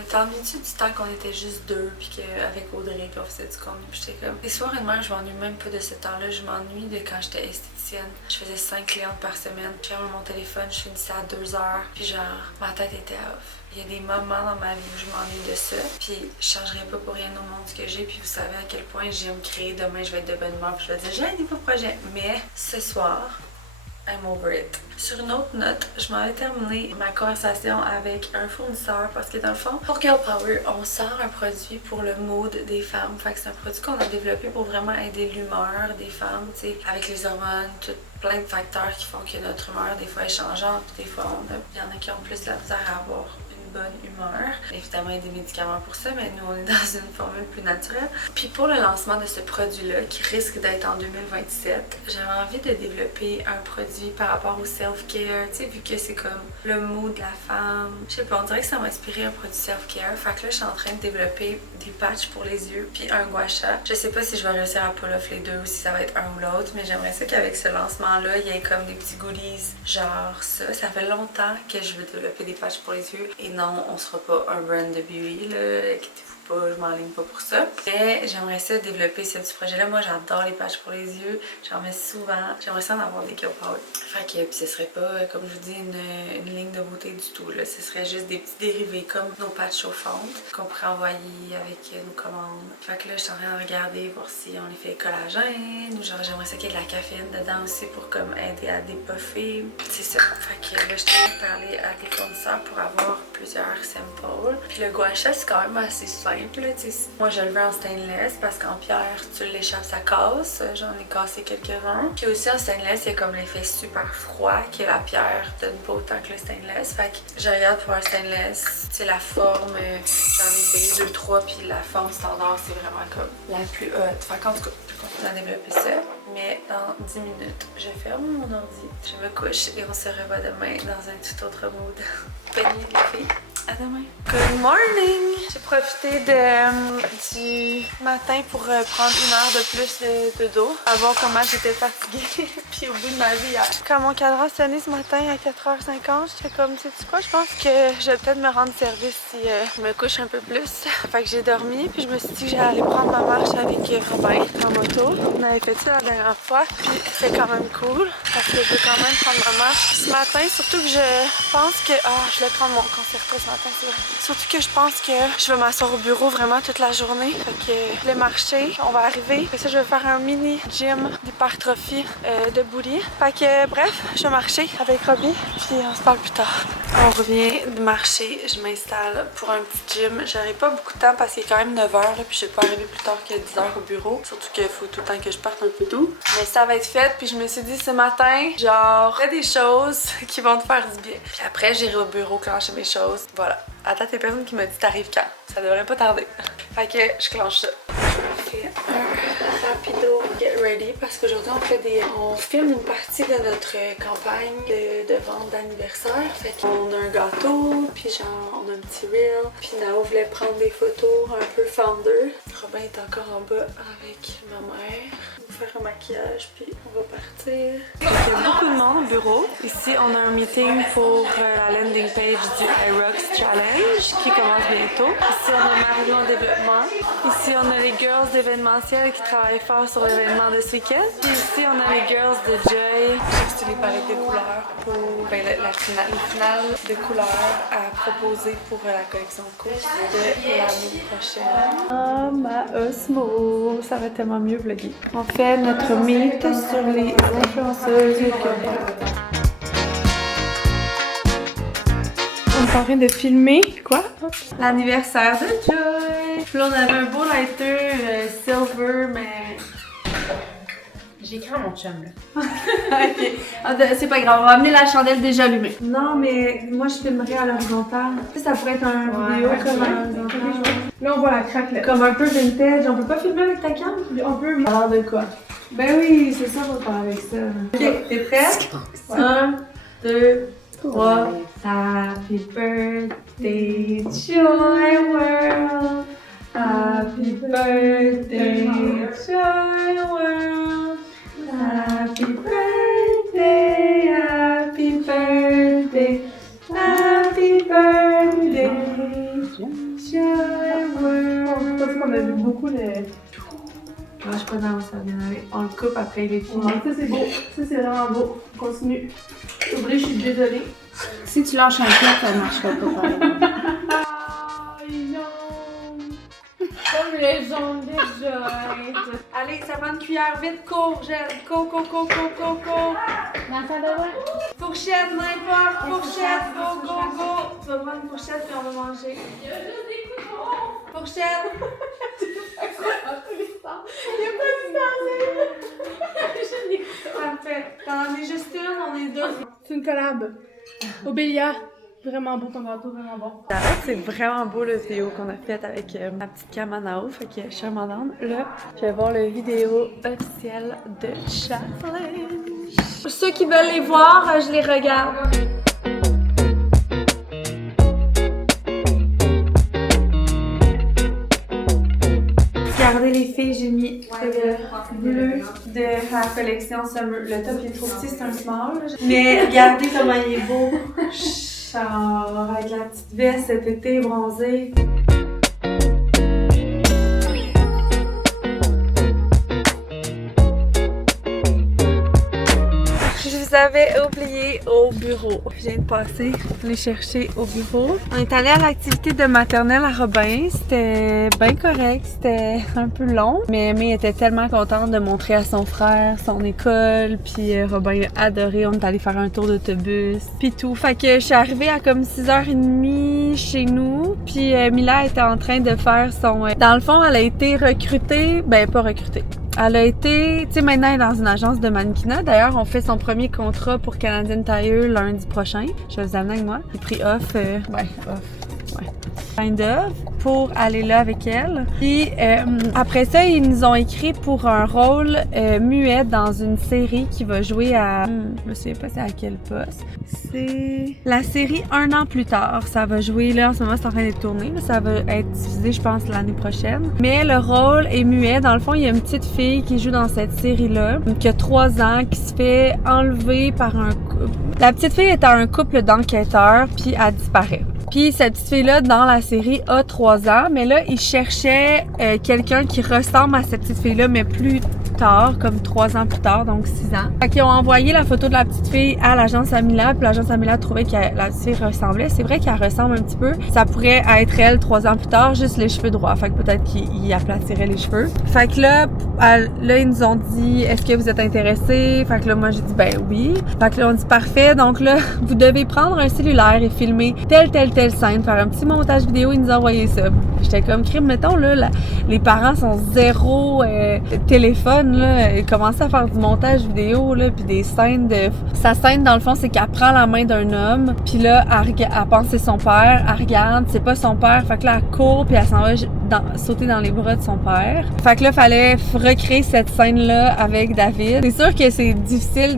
T'ennuies-tu du temps qu'on était juste 2, puis qu'avec Audrey, puis on faisait du contenu, puis j'étais comme. Les soirs et demain, je m'ennuie même pas de ce temps-là, je m'ennuie de quand j'étais esthéticienne. Je faisais 5 clientes par semaine, je fermais mon téléphone, je finissais à 2h, puis genre, ma tête était off. Il y a des moments dans ma vie où je m'ennuie de ça, puis je changerais pas pour rien au monde ce que j'ai, puis vous savez à quel point j'aime créer. Demain, je vais être de bonne humeur, puis je vais dire, j'ai un nouveau projet. Mais ce soir, I'm over it. Sur une autre note, je m'en vais terminer ma conversation avec un fournisseur parce que dans le fond, pour Girl Power, on sort un produit pour le mood des femmes. Fait que c'est un produit qu'on a développé pour vraiment aider l'humeur des femmes, tu sais, avec les hormones, plein de facteurs qui font que notre humeur des fois est changeante, puis des fois il y en a qui ont plus de la misère à avoir bonne humeur. Évidemment, il y a des médicaments pour ça, mais nous, on est dans une formule plus naturelle. Puis pour le lancement de ce produit-là, qui risque d'être en 2027, j'avais envie de développer un produit par rapport au self-care, tu sais, vu que c'est comme le mood de la femme. Je sais pas, on dirait que ça m'a inspiré un produit self-care. Fait que là, je suis en train de développer des patchs pour les yeux, puis un gua sha. Je sais pas si je vais réussir à pull off les deux ou si ça va être un ou l'autre, mais j'aimerais ça qu'avec ce lancement-là, il y ait comme des petits goodies, genre ça. Ça fait longtemps que je veux développer des patchs pour les yeux, et non, on sera pas un brand de beauty, là, inquiétez-vous pas, je m'enligne pas pour ça. Mais j'aimerais ça développer ce petit projet-là. Moi, j'adore les patchs pour les yeux, j'en mets souvent. J'aimerais ça en avoir des Girl Power. Fait que, puis ce serait pas, comme je vous dis, une ligne de beauté du tout, là. Ce serait juste des petits dérivés comme nos patchs chauffantes qu'on pourrait envoyer avec nos commandes. Fait que là, je suis en train de regarder, voir si on les fait collagène, ou genre j'aimerais ça qu'il y ait de la caféine dedans aussi pour comme aider à dépuffer. C'est ça. Fait que là, je suis en train de parler à des fournisseurs pour avoir plusieurs samples. Puis le gua sha, c'est quand même assez simple. simple. Moi, je le veux en stainless parce qu'en pierre, tu l'échappes, ça casse. J'en ai cassé quelques-uns. Puis aussi en stainless, il y a comme l'effet super froid que la pierre donne pas autant que le stainless. Fait que je regarde pour un stainless. Tu sais, la forme, j'en ai payé 2-3, puis la forme standard, c'est vraiment comme la plus haute. Fait qu'en tout cas, je continue à développer ça. Mais dans 10 minutes, je ferme mon ordi, je me couche et on se revoit demain dans un tout autre mood. Bonne nuit les filles, à demain. Good morning! J'ai profité du matin pour prendre 1 heure de plus de dos, à voir comment j'étais fatiguée. Puis au bout de ma vie hier. Quand mon cadran sonnait ce matin à 4h50, j'étais comme, sais-tu quoi, je pense que je vais peut-être me rendre service si je me couche un peu plus. Fait que j'ai dormi, puis je me suis dit que j'allais aller prendre ma marche avec Robin en moto. On avait fait ça la dernière fois, puis c'est quand même cool parce que je veux quand même prendre ma marche ce matin, surtout que je pense que... Ah, je vais prendre mon concerto ce matin, c'est vrai. Surtout que je pense que je vais m'asseoir au bureau vraiment toute la journée. Fait que je vais marcher, on va arriver. Après ça, je vais faire un mini gym d'hypertrophie de booty. Fait que bref, je vais marcher avec Robbie, puis on se parle plus tard. On revient de marcher, je m'installe pour un petit gym. J'aurai pas beaucoup de temps parce qu'il est quand même 9h, puis je vais pas arriver plus tard que 10h au bureau. Surtout qu'il faut tout le temps que je parte un peu tôt. Mais ça va être fait, puis je me suis dit ce matin, genre, fais des choses qui vont te faire du bien. Puis après, j'irai au bureau clencher mes choses. Voilà. Attends, t'es personne qui m'a dit t'arrives quand? Ça devrait pas tarder. Fait que je clenche ça. Je fais un rapido get ready parce qu'aujourd'hui on filme une partie de notre campagne de vente d'anniversaire. Fait qu'on a un gâteau, puis genre on a un petit reel. Puis Nao voulait prendre des photos un peu founder. Robin est encore en bas avec ma mère. Faire un maquillage, puis on va partir. Il y a beaucoup de monde au bureau. Ici, on a un meeting pour la landing page du iRocks Challenge qui commence bientôt. Ici, on a Marion en développement. Ici, on a les girls d'événementiel qui travaillent fort sur l'événement de ce week-end. Puis ici, on a les girls de Joy. J'ai reçu les palettes de couleurs pour les finales de couleurs à proposer pour la collection de course de l'année prochaine. Ah, ma Osmo! Ça va tellement mieux vlogger. On fait notre meet sur les influenceuses On est en train de filmer, quoi? L'anniversaire de Joy! Puis là, on avait un beau lighter silver, mais... J'ai écrit à mon chum, là. Ok. Ah, c'est pas grave, on va amener la chandelle déjà allumée. Non, mais moi, je filmerais à l'horizontale. Ça pourrait être un vidéo comme un... Là, on voit la craque, là. Comme un peu vintage. On peut pas filmer avec ta cam? On peut, mais... Alors de quoi? Ben oui, c'est ça, faut faire avec ça. Ok, t'es prête? 1, 2, 3. Happy birthday, Joy World. Happy birthday, Joy World. Happy birthday, happy birthday, happy birthday, Joy World. Parce qu'on a vu beaucoup les... Moi, je suis pas dans ça, bien aller. On le coupe après les films. Ouais, ça c'est beau, ça c'est vraiment beau. Continue. Oubliez, je suis désolée. Si tu lâches un pied, ça ne marchera pas pareil. Comme les jambes de Joy. Allez, ça prend une cuillère, vite, cours, Jeanne. Cours. Dans le salle de bain. Fourchette, n'importe, fourchette, go. Tu vas prendre une fourchette puis on va manger. Il y a juste des coups de fourchette. Il n'y a pas de distancier. Parfait. T'en es juste une, on est deux. C'est une collab. Obélia. Vraiment beau ton gâteau, vraiment bon. C'est vraiment beau le vidéo qu'on a fait avec ma petite cam à Nao, fait que je suis vraiment down. Là, je vais voir le vidéo officiel de Challenge. Pour ceux qui veulent les voir, je les regarde. Regardez les filles, j'ai mis le bleu de la collection Summer. Le top il est trop petit, c'est un small. Mais regardez comment il est beau. Genre avec la petite veste cet été bronzée. Je vous l'avais oublié au bureau. Je viens de passer les chercher au bureau. On est allé à l'activité de maternelle à Robin. C'était bien correct. C'était un peu long. Mais Aimée était tellement contente de montrer à son frère son école. Puis Robin a adoré. On est allé faire un tour d'autobus. Puis tout. Fait que je suis arrivée à comme 6h30 chez nous. Puis Mila était en train de faire son... Dans le fond, elle a été recrutée. Ben, pas recrutée. Elle a été, tu sais, maintenant elle est dans une agence de mannequinat. D'ailleurs, on fait son premier contrat pour Canadian Tire lundi prochain. Je vais vous amener avec moi. J'ai pris off, kind of, pour aller là avec elle. Puis après ça, ils nous ont écrit pour un rôle muet dans une série qui va jouer à... je me souviens pas c'est à quel poste. C'est la série Un an plus tard. Ça va jouer là, en ce moment c'est en train d'être tourné. Mais ça va être diffusé, je pense, l'année prochaine. Mais le rôle est muet. Dans le fond, il y a une petite fille qui joue dans cette série-là, qui a 3 ans, qui se fait enlever par un couple. La petite fille est à un couple d'enquêteurs, puis elle disparaît. Puis cette petite fille-là, dans la série, a 3 ans, mais là, ils cherchaient quelqu'un qui ressemble à cette petite fille-là, mais plus tard, comme 3 ans plus tard, donc 6 ans. Fait qu'ils ont envoyé la photo de la petite fille à l'agence Amila, puis l'agence Amila trouvait que la petite fille ressemblait. C'est vrai qu'elle ressemble un petit peu. Ça pourrait être elle 3 ans plus tard, juste les cheveux droits. Fait que peut-être qu'il aplattirait les cheveux. Fait que là, ils nous ont dit, est-ce que vous êtes intéressés? Fait que là, moi, j'ai dit, ben oui. Fait que là, on dit, parfait. Donc là, vous devez prendre un cellulaire et filmer telle scène, faire un petit montage vidéo et nous envoyer ça. J'étais comme, crime, mettons, là, les parents sont zéro téléphone, là, ils commencent à faire du montage vidéo, là, puis des scènes de... Sa scène, dans le fond, c'est qu'elle prend la main d'un homme, puis là, elle pense que c'est son père, elle regarde, c'est pas son père, fait que là, elle court, puis elle s'en va sauter dans les bras de son père. Fait que là, fallait recréer cette scène-là avec David. C'est sûr que c'est difficile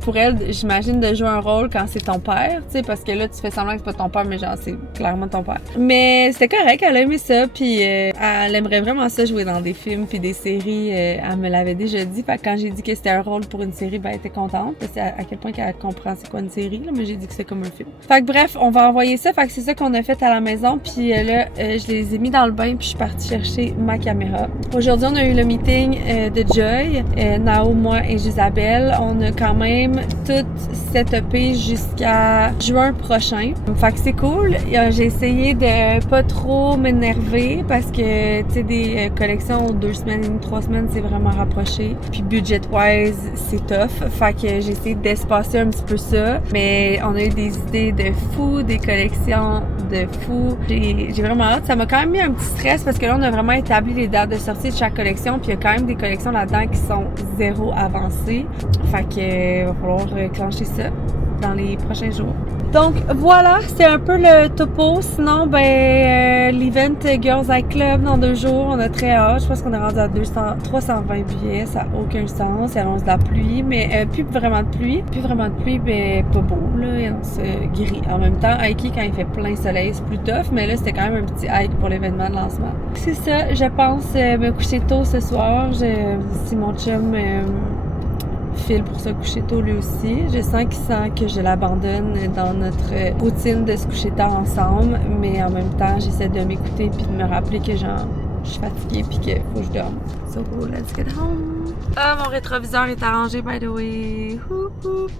pour elle, j'imagine, de jouer un rôle quand c'est ton père, tu sais, parce que là, tu fais semblant que c'est pas ton père, mais genre, c'est clairement ton père. Mais c'était correct, elle a aimé ça, puis elle aimerait vraiment ça, jouer dans des films puis des séries. Elle me l'avait déjà dit. Fait que quand j'ai dit que c'était un rôle pour une série, ben elle était contente. Parce à quel point qu'elle comprend c'est quoi une série, là, mais j'ai dit que c'est comme un film. Fait que bref, on va envoyer ça. Fait que c'est ça qu'on a fait à la maison. Puis là, je les ai mis dans le bain, puis je suis partie chercher ma caméra. Aujourd'hui, on a eu le meeting de Joy, Nao, moi et Gisabelle. On a quand même tout setupé jusqu'à juin prochain. Fait que c'est cool. J'ai essayé de pas trop m'énerver parce que, tu sais, des collections 2 semaines et demie, 3 semaines, c'est vraiment rapproché. Puis budget-wise, c'est tough. Fait que j'ai essayé d'espacer un petit peu ça. Mais on a eu des idées de fou, des collections de fou. J'ai vraiment hâte. Ça m'a quand même mis un petit stress parce que là, on a vraiment établi les dates de sortie de chaque collection. Puis il y a quand même des collections là-dedans qui sont zéro avancées. Fait que va falloir clencher ça dans les prochains jours. Donc voilà, c'est un peu le topo. Sinon, l'event Girls Eye Club dans 2 jours, on a très hâte. Je pense qu'on est rendu à 320 billets, ça n'a aucun sens. Il annonce de la pluie, mais plus vraiment de pluie. Plus vraiment de pluie, mais pas beau, là. Il annonce gris. En même temps, hiker, quand il fait plein soleil, c'est plus tough, mais là, c'était quand même un petit hike pour l'événement de lancement. C'est ça, je pense me coucher tôt ce soir. Si mon chum... file pour se coucher tôt lui aussi. Je sens qu'il sent que je l'abandonne dans notre routine de se coucher tard ensemble, mais en même temps, j'essaie de m'écouter puis de me rappeler que genre, je suis fatiguée puis qu'il faut que je dorme. So, let's get home! Ah, mon rétroviseur est arrangé, by the way!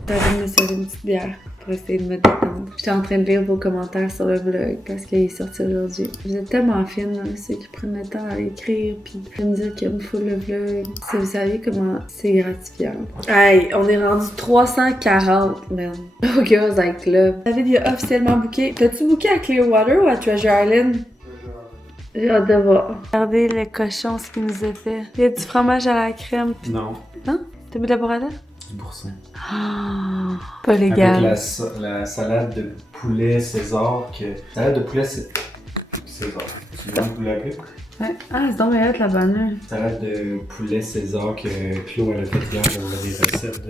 J'avais me servir une petite bière pour essayer de me détendre. J'étais en train de lire vos commentaires sur le vlog parce qu'il est sorti aujourd'hui. Vous êtes tellement fines, ceux qui prennent le temps à l'écrire puis de me dire qu'ils me foutent le vlog. Si vous savez comment c'est gratifiant. Hey, on est rendu 340, man. Au Girls Eye Club. David, il a officiellement booké. T'as-tu booké à Clearwater ou à Treasure Island? J'ai hâte de voir. Regardez le cochon, ce qu'il nous a fait. Il y a du fromage à la crème. Non. Hein? T'as bu de la burrata? Du boursin. Oh, pas légal. Avec la salade de poulet César. Salade de poulet César. Tu veux vous l'appeler? Ouais. Ah, c'est donc bien la bonne. Salade de poulet César que Claude elle a fait hier dans les recettes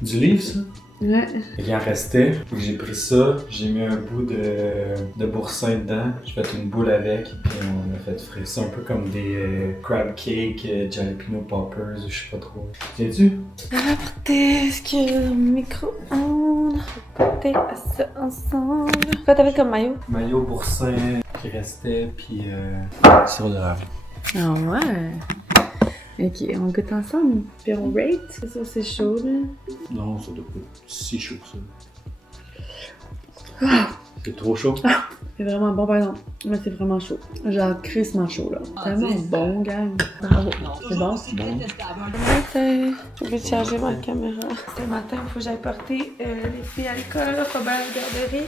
du livre, ça. Ouais. Il en restait. J'ai pris ça, j'ai mis un bout de boursin dedans, j'ai fait une boule avec, puis on a fait frire ça un peu comme des crab cake, jalapeno poppers, je sais pas trop. Viens-tu? On va porter ce qu'il y a dans le micro-ondes. On va porter ça ensemble. Quoi t'avais comme maillot? Maillot boursin qui restait, puis sur le... Ah ouais! Ok, on goûte ensemble, puis on rate. C'est sûr, c'est chaud, là. Non, ça doit pas être si chaud que ça. C'est trop chaud. C'est vraiment bon, par exemple. Mais c'est vraiment chaud. Genre, crissement chaud, là. Vraiment bon, gang. Bravo. C'est bon? C'est bon. Matin, j'ai oublié de charger ma caméra. C'était le matin, il faut que j'aille porter les filles à l'école, Robert à la garderie.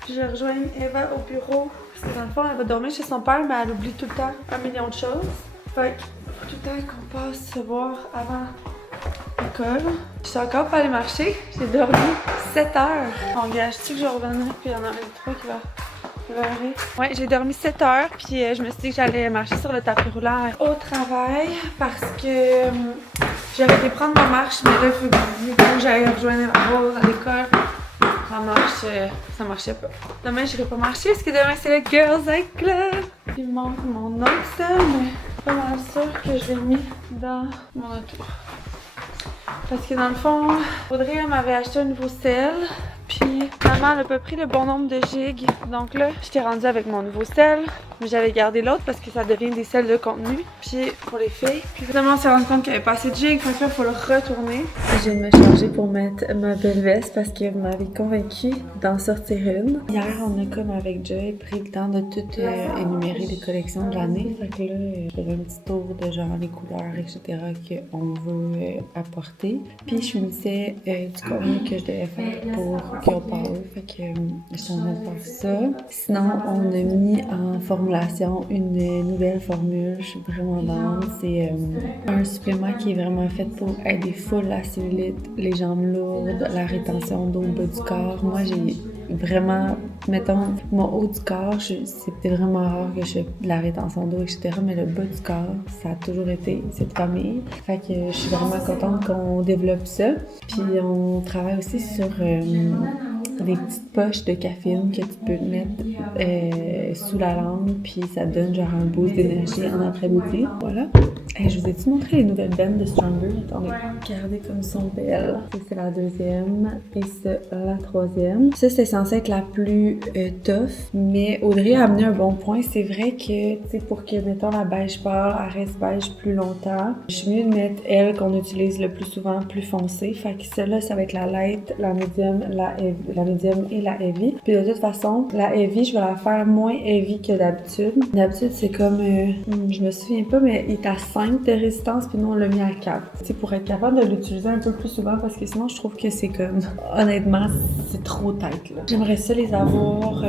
Puis je rejoins Eva au bureau. Parce que dans le fond, elle va dormir chez son père, mais elle oublie tout le temps 1 million de choses. Fait qu'il faut tout le temps qu'on passe se voir avant l'école. Je suis encore pas allée marcher. J'ai dormi 7 heures. On gâche-tu que je reviendrai, puis il y en a un des trois qui va pleurer. Ouais, j'ai dormi 7 heures, puis je me suis dit que j'allais marcher sur le tapis roulant au travail parce que j'aurais été prendre ma marche, mais là, il faut que j'aille rejoindre la Rose à l'école. En marche, ça marchait pas. Demain, je n'irai pas marcher parce que demain, c'est le Girls Art Club. Il me manque mon autre sel, mais pas mal sûr que je l'ai mis dans mon auto. Parce que dans le fond, Audrey m'avait acheté un nouveau sel. Puis maman elle a pas pris le bon nombre de gigs. Donc là, j'étais rendue avec mon nouveau sel. Mais j'avais gardé l'autre parce que ça devient des sels de contenu. Puis pour les filles. Puis finalement, on s'est rendu compte qu'il n'y avait pas assez de gigs. Fait que là, il faut le retourner. Je viens de me changer pour mettre ma belle veste parce que vous m'avez convaincue d'en sortir une. Hier, on a comme avec Joy pris le temps de tout énumérer les collections de l'année. Fait que là, je faisais un petit tour de genre les couleurs, etc. qu'on veut apporter. Puis je finissais du contenu que je devais faire pour Girl Power. Fait que j'étais en train de faire ça. Sinon, on a mis en formulation une nouvelle formule. Je suis vraiment dans. C'est un supplément qui est vraiment fait pour aider full la cellulite, les jambes lourdes, la rétention d'eau au bas du corps. Moi, j'ai vraiment, mettons, mon haut du corps, c'était vraiment rare que je fasse de la rétention d'eau, etc. Mais le bas du corps, ça a toujours été cette famille. Fait que je suis vraiment contente qu'on développe ça. Puis on travaille aussi sur des petites poches de caféine que tu peux mettre sous la langue, puis ça donne genre un boost d'énergie en après-midi. Voilà. Je vous ai-tu montré les nouvelles bennes de Stronger? Attendez, regardez comme elles sont belles. Ça, c'est la deuxième et ça, la troisième. Ça, c'est censé être la plus tough, mais Audrey a amené un bon point. C'est vrai que, tu sais, pour que, mettons, la beige pâle, elle reste beige plus longtemps, je suis mieux de mettre elle qu'on utilise le plus souvent, plus foncée. Fait que celle-là, ça va être la light, la medium, la medium et la heavy. Puis de toute façon, la heavy, je vais la faire moins heavy que d'habitude. D'habitude, c'est comme, je me souviens pas, mais il est à 5 de résistance, puis nous, on l'a mis à 4. C'est pour être capable de l'utiliser un peu plus souvent, parce que sinon, je trouve que c'est comme, honnêtement, c'est trop tight, là. J'aimerais ça les avoir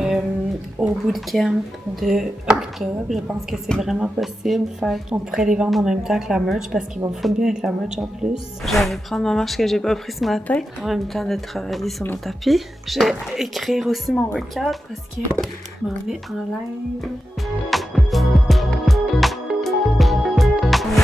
au bootcamp de octobre. Je pense que c'est vraiment possible. Fait qu'on pourrait les vendre en même temps que la merch, parce qu'ils vont full bien avec la merch en plus. Je vais prendre ma marche que j'ai pas pris ce matin, en même temps de travailler sur mon tapis. Je vais écrire aussi mon workout, parce que je m'en vais en live.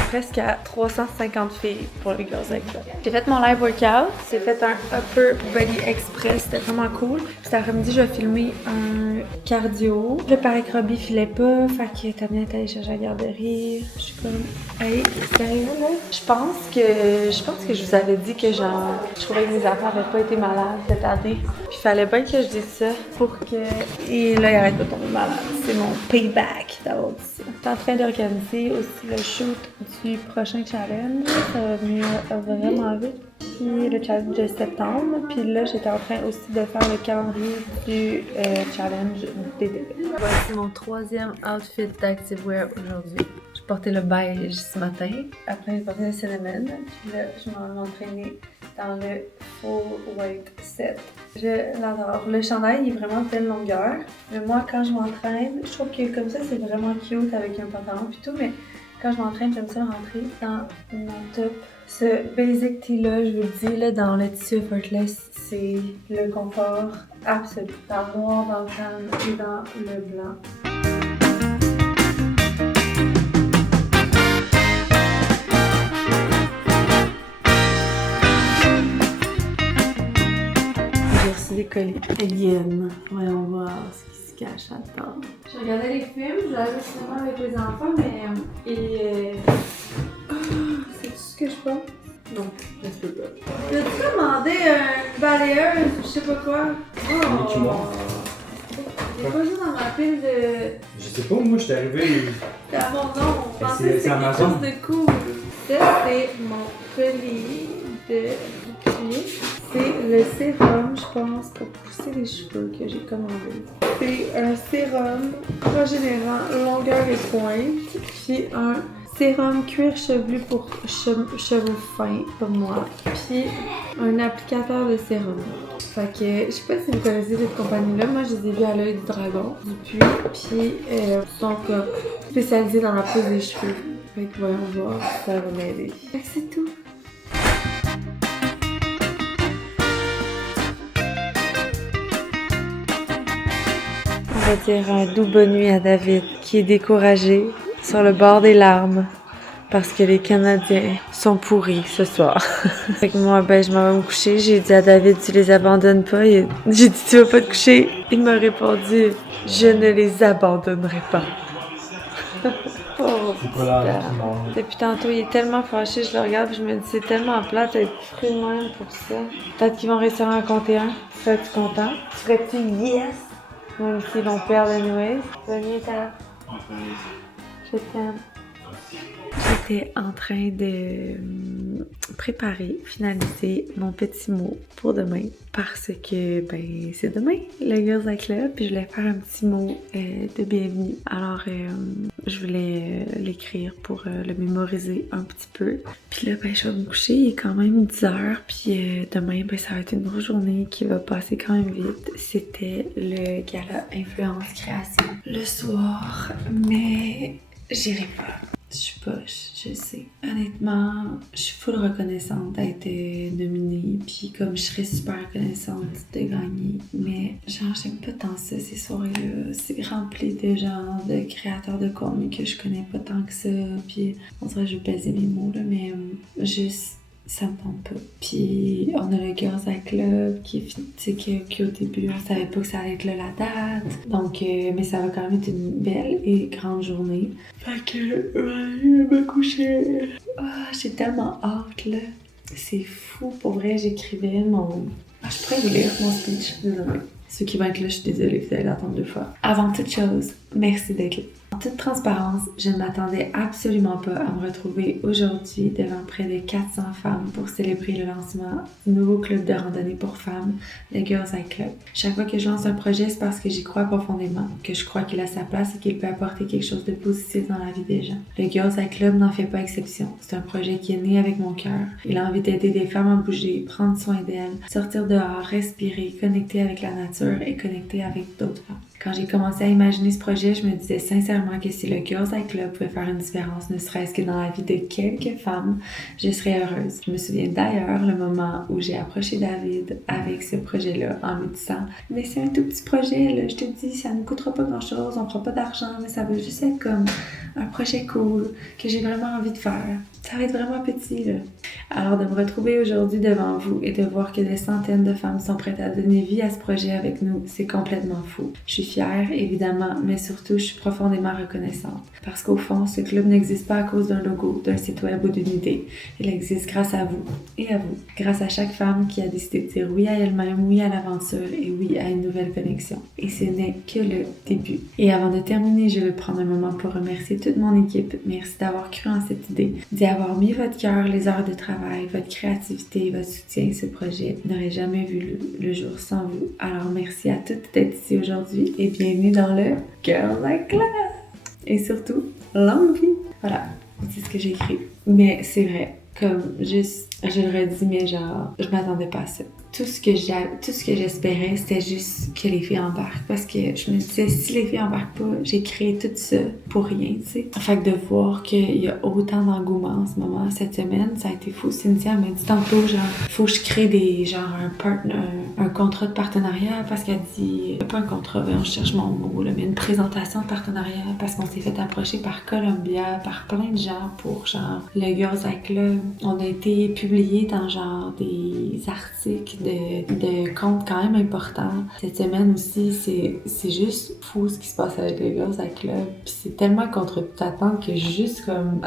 Presque à 350 filles pour le Girls Art Club. J'ai fait mon live workout, j'ai fait un Upper Body Express, c'était vraiment cool. Puis cet après-midi, je vais filmer un cardio. Le pare-Robbie filait pas, fait que Tania est allée chercher à la garderie. Je suis comme, hey, sérieux là? Je pense que je vous avais dit que genre, je trouvais que mes enfants n'avaient pas été malades cette année. Puis il fallait bien que je dise ça pour que... Et là, il arrête pas de tomber malade. C'est mon payback d'avoir dit ça. Je suis en train d'organiser aussi le shoot du prochain challenge. Ça va venir vraiment vite. Puis le challenge de septembre. Puis là, j'étais en train aussi de faire le calendrier du challenge d'été. Voici mon troisième outfit d'Activewear aujourd'hui. J'ai porté le beige ce matin. Après, j'ai porté le cinnamon. Puis là, je m'en vais m'entraîner dans le full white set. Je l'adore. Le chandail il est vraiment de belle longueur. Mais moi, quand je m'entraîne, je trouve que comme ça, c'est vraiment cute avec un pantalon et tout. Mais quand je m'entraîne, j'aime ça rentrer dans mon top. Ce basic tee-là, je vous le dis, là, dans le tissu effortless, c'est le confort absolu. Dans le noir, dans le tan et dans le blanc. J'ai reçu des colis. Again. Voyons voir ce qui se cache là-dedans. Je regardais les films, j'allais au cinéma avec les enfants, mais... c'est tout ce que je pense? Non, je sais pas. T'as-tu commandé une balayeuse ou je sais pas quoi? Oh! J'ai pas ça dans ma pile de... sais pas, moi, je suis arrivé. C'est à mon nom. Je pensais que c'est c'était quelque Amazon. chose de cool. Ça, c'est mon collier de bouclier. C'est le sérum, je pense, pour pousser les cheveux que j'ai commandé. C'est un sérum régénérant longueur et pointe, puis un sérum cuir chevelu pour cheveux fins, pour moi, puis un applicateur de sérum. Fait que, je sais pas si vous connaissez cette compagnie-là, moi je les ai vus à l'œil du dragon, du puits, puis ils sont comme spécialisés dans la pose des cheveux. Fait que voyons voir si ça va m'aider. Fait que c'est tout. On va dire un doux bonne nuit à David, qui est découragé, sur le bord des larmes, parce que les Canadiens sont pourris ce soir. Fait que moi, ben, je m'en vais me coucher. J'ai dit à David, tu les abandonnes pas. J'ai dit, tu vas pas te coucher. Il m'a répondu, je ne les abandonnerai pas. Pauvre C'est pas là petit qui mange. Depuis tantôt, il est tellement fâché, je le regarde et je me dis, c'est tellement plate d'être pris de même pour ça. Peut-être qu'ils vont réussir à en compter un. Serais-tu content? Serais-tu yes? Même s'ils vont perdre anyways. Venez, ta. Je t'aime. J'étais en train de préparer, finaliser mon petit mot pour demain parce que, ben, c'est demain, le Girls Eye Club, puis je voulais faire un petit mot de bienvenue. Alors, je voulais l'écrire pour le mémoriser un petit peu. Puis là, ben, je vais me coucher, il est quand même 10 heures, puis demain, ben, ça va être une grosse journée qui va passer quand même vite. C'était le gala Influence Création le soir, mais j'irai pas. Je suis poche, je sais. Honnêtement, je suis full reconnaissante d'être nominée, puis comme je serais super reconnaissante de gagner. Mais genre, j'aime pas tant ça, ces soirées-là. C'est rempli de gens, de créateurs de contenu que je connais pas tant que ça. Puis on dirait que je vais peser mes mots, là, mais juste... ça me tente pas. Puis on a le Girls Eye Club qui au début on savait pas que ça allait être là la date. Donc mais ça va quand même être une belle et grande journée. Fait que je vais me coucher. J'ai tellement hâte là. C'est fou, pour vrai, j'écrivais mon... je pourrais vous lire mon speech, désolée. Ceux qui vont être là, je suis désolée, vous allez l'attendre 2 fois. Avant toute chose, merci d'être là. En toute transparence, je ne m'attendais absolument pas à me retrouver aujourd'hui devant près de 400 femmes pour célébrer le lancement du nouveau club de randonnée pour femmes, le Girls Eye Club. Chaque fois que je lance un projet, c'est parce que j'y crois profondément, que je crois qu'il a sa place et qu'il peut apporter quelque chose de positif dans la vie des gens. Le Girls Eye Club n'en fait pas exception. C'est un projet qui est né avec mon cœur. Il a envie d'aider des femmes à bouger, prendre soin d'elles, sortir dehors, respirer, connecter avec la nature et connecter avec d'autres femmes. Quand j'ai commencé à imaginer ce projet, je me disais sincèrement que si le Girls Eye Club pouvait faire une différence, ne serait-ce que dans la vie de quelques femmes, je serais heureuse. Je me souviens d'ailleurs le moment où j'ai approché David avec ce projet-là en lui disant « Mais c'est un tout petit projet, là, je te dis, ça ne coûtera pas grand-chose, on prend pas d'argent, mais ça va juste être comme un projet cool que j'ai vraiment envie de faire. Ça va être vraiment petit, là. » Alors de me retrouver aujourd'hui devant vous et de voir que des centaines de femmes sont prêtes à donner vie à ce projet avec nous, c'est complètement fou. Je suis fière, évidemment, mais surtout, je suis profondément reconnaissante. Parce qu'au fond, ce club n'existe pas à cause d'un logo, d'un site web ou d'une idée. Il existe grâce à vous et à vous. Grâce à chaque femme qui a décidé de dire oui à elle-même, oui à l'aventure et oui à une nouvelle connexion. Et ce n'est que le début. Et avant de terminer, je veux prendre un moment pour remercier toute mon équipe. Merci d'avoir cru en cette idée, d'y avoir mis votre cœur, les heures de travail, votre créativité, votre soutien. Ce projet n'aurait jamais vu le jour sans vous. Alors merci à toutes d'être ici aujourd'hui et bienvenue dans le Girls Eye Club! Et surtout, longue vie! Voilà, c'est ce que j'ai écrit. Mais c'est vrai, comme juste, je le redis, mais genre, je m'attendais pas à ça. Tout ce que j'espérais, c'était juste que les filles embarquent. Parce que je me disais, si les filles embarquent pas, j'ai créé tout ça pour rien, tu sais. Fait que de voir qu'il y a autant d'engouement en ce moment, cette semaine, ça a été fou. Cynthia m'a dit tantôt, genre, faut que je crée un contrat de partenariat, parce qu'elle dit, pas un contrat, on cherche mon mot, là, mais une présentation de partenariat, parce qu'on s'est fait approcher par Columbia, par plein de gens pour, genre, le Girls Eye Club. On a été publié dans, genre, des articles de comptes quand même importants. Cette semaine aussi, c'est juste fou ce qui se passe avec le Girls Eye Club. Puis c'est tellement contre toute attente que juste comme,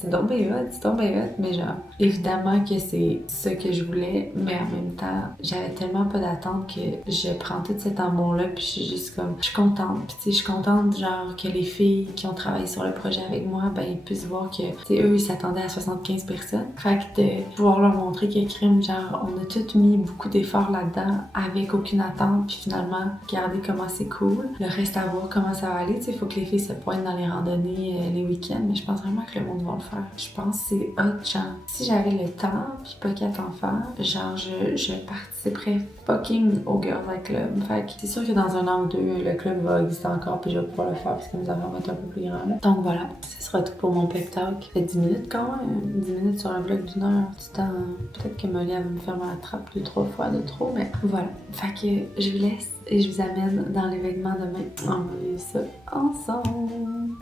c'est donc bien hot, c'est donc bien hot, mais genre, évidemment que c'est ce que je voulais, mais en même temps, j'avais tellement pas d'attente que je prends tout cet amour-là, puis je suis juste comme, je suis contente, puis tu sais, je suis contente, genre, que les filles qui ont travaillé sur le projet avec moi, ben, ils puissent voir que, tu sais, eux, ils s'attendaient à 75 personnes. Fait que de pouvoir leur montrer que crime, genre, on a tous mis beaucoup d'efforts là-dedans, avec aucune attente, puis finalement, regardez comment c'est cool. Le reste à voir comment ça va aller, tu sais, il faut que les filles se pointent dans les randonnées les week-ends, mais je pense vraiment que le monde va le faire. Je pense que c'est hot, genre, si j'avais le temps, puis pas 4 enfants, genre, je participerais fucking au Girls Night Club. Fait que c'est sûr que dans un an ou deux, le club va exister encore, puis je vais pouvoir le faire, parce que mes enfants vont être un peu plus grands, là. Donc voilà, ce sera tout pour mon pep talk. Ça fait 10 minutes quand même, 10 minutes sur un vlog d'une heure. Du temps, peut-être que Molly va me faire ma trappe 2-3 fois de trop, mais voilà. Fait que je vous laisse et je vous amène dans l'événement demain. On va vivre ça ensemble.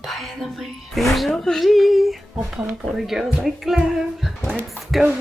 Bye à demain. C'est jour J. On part pour le Girls Night Club. Let's go.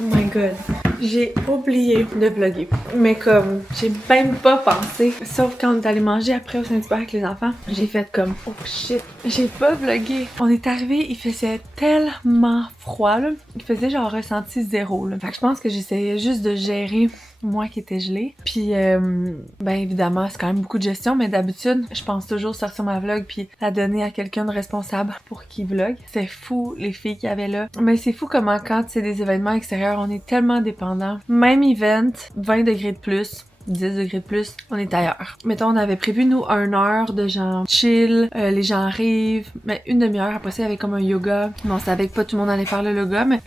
Oh my god. J'ai oublié de vlogger. Mais comme, j'ai même pas pensé. Sauf quand on est allé manger après au Saint-Hubert avec les enfants, j'ai fait comme, oh shit, j'ai pas vlogué. On est arrivé, il faisait tellement froid, là. Il faisait genre ressenti 0, là. Fait que je pense que j'essayais juste de gérer moi qui étais gelée. Puis, ben évidemment, c'est quand même beaucoup de gestion, mais d'habitude, je pense toujours sortir ma vlog puis la donner à quelqu'un de responsable pour qu'il vlog. C'est fou, les filles qu'il y avait là. Mais c'est fou comment quand c'est des événements extérieurs, on est tellement dépendant. Même event, 20 degrés de plus, 10 degrés de plus, on est ailleurs. Mettons, on avait prévu, nous, 1 heure de genre chill, les gens arrivent, mais une demi-heure, après ça, il y avait comme un yoga. Mais on savait que pas tout le monde allait faire le yoga, mais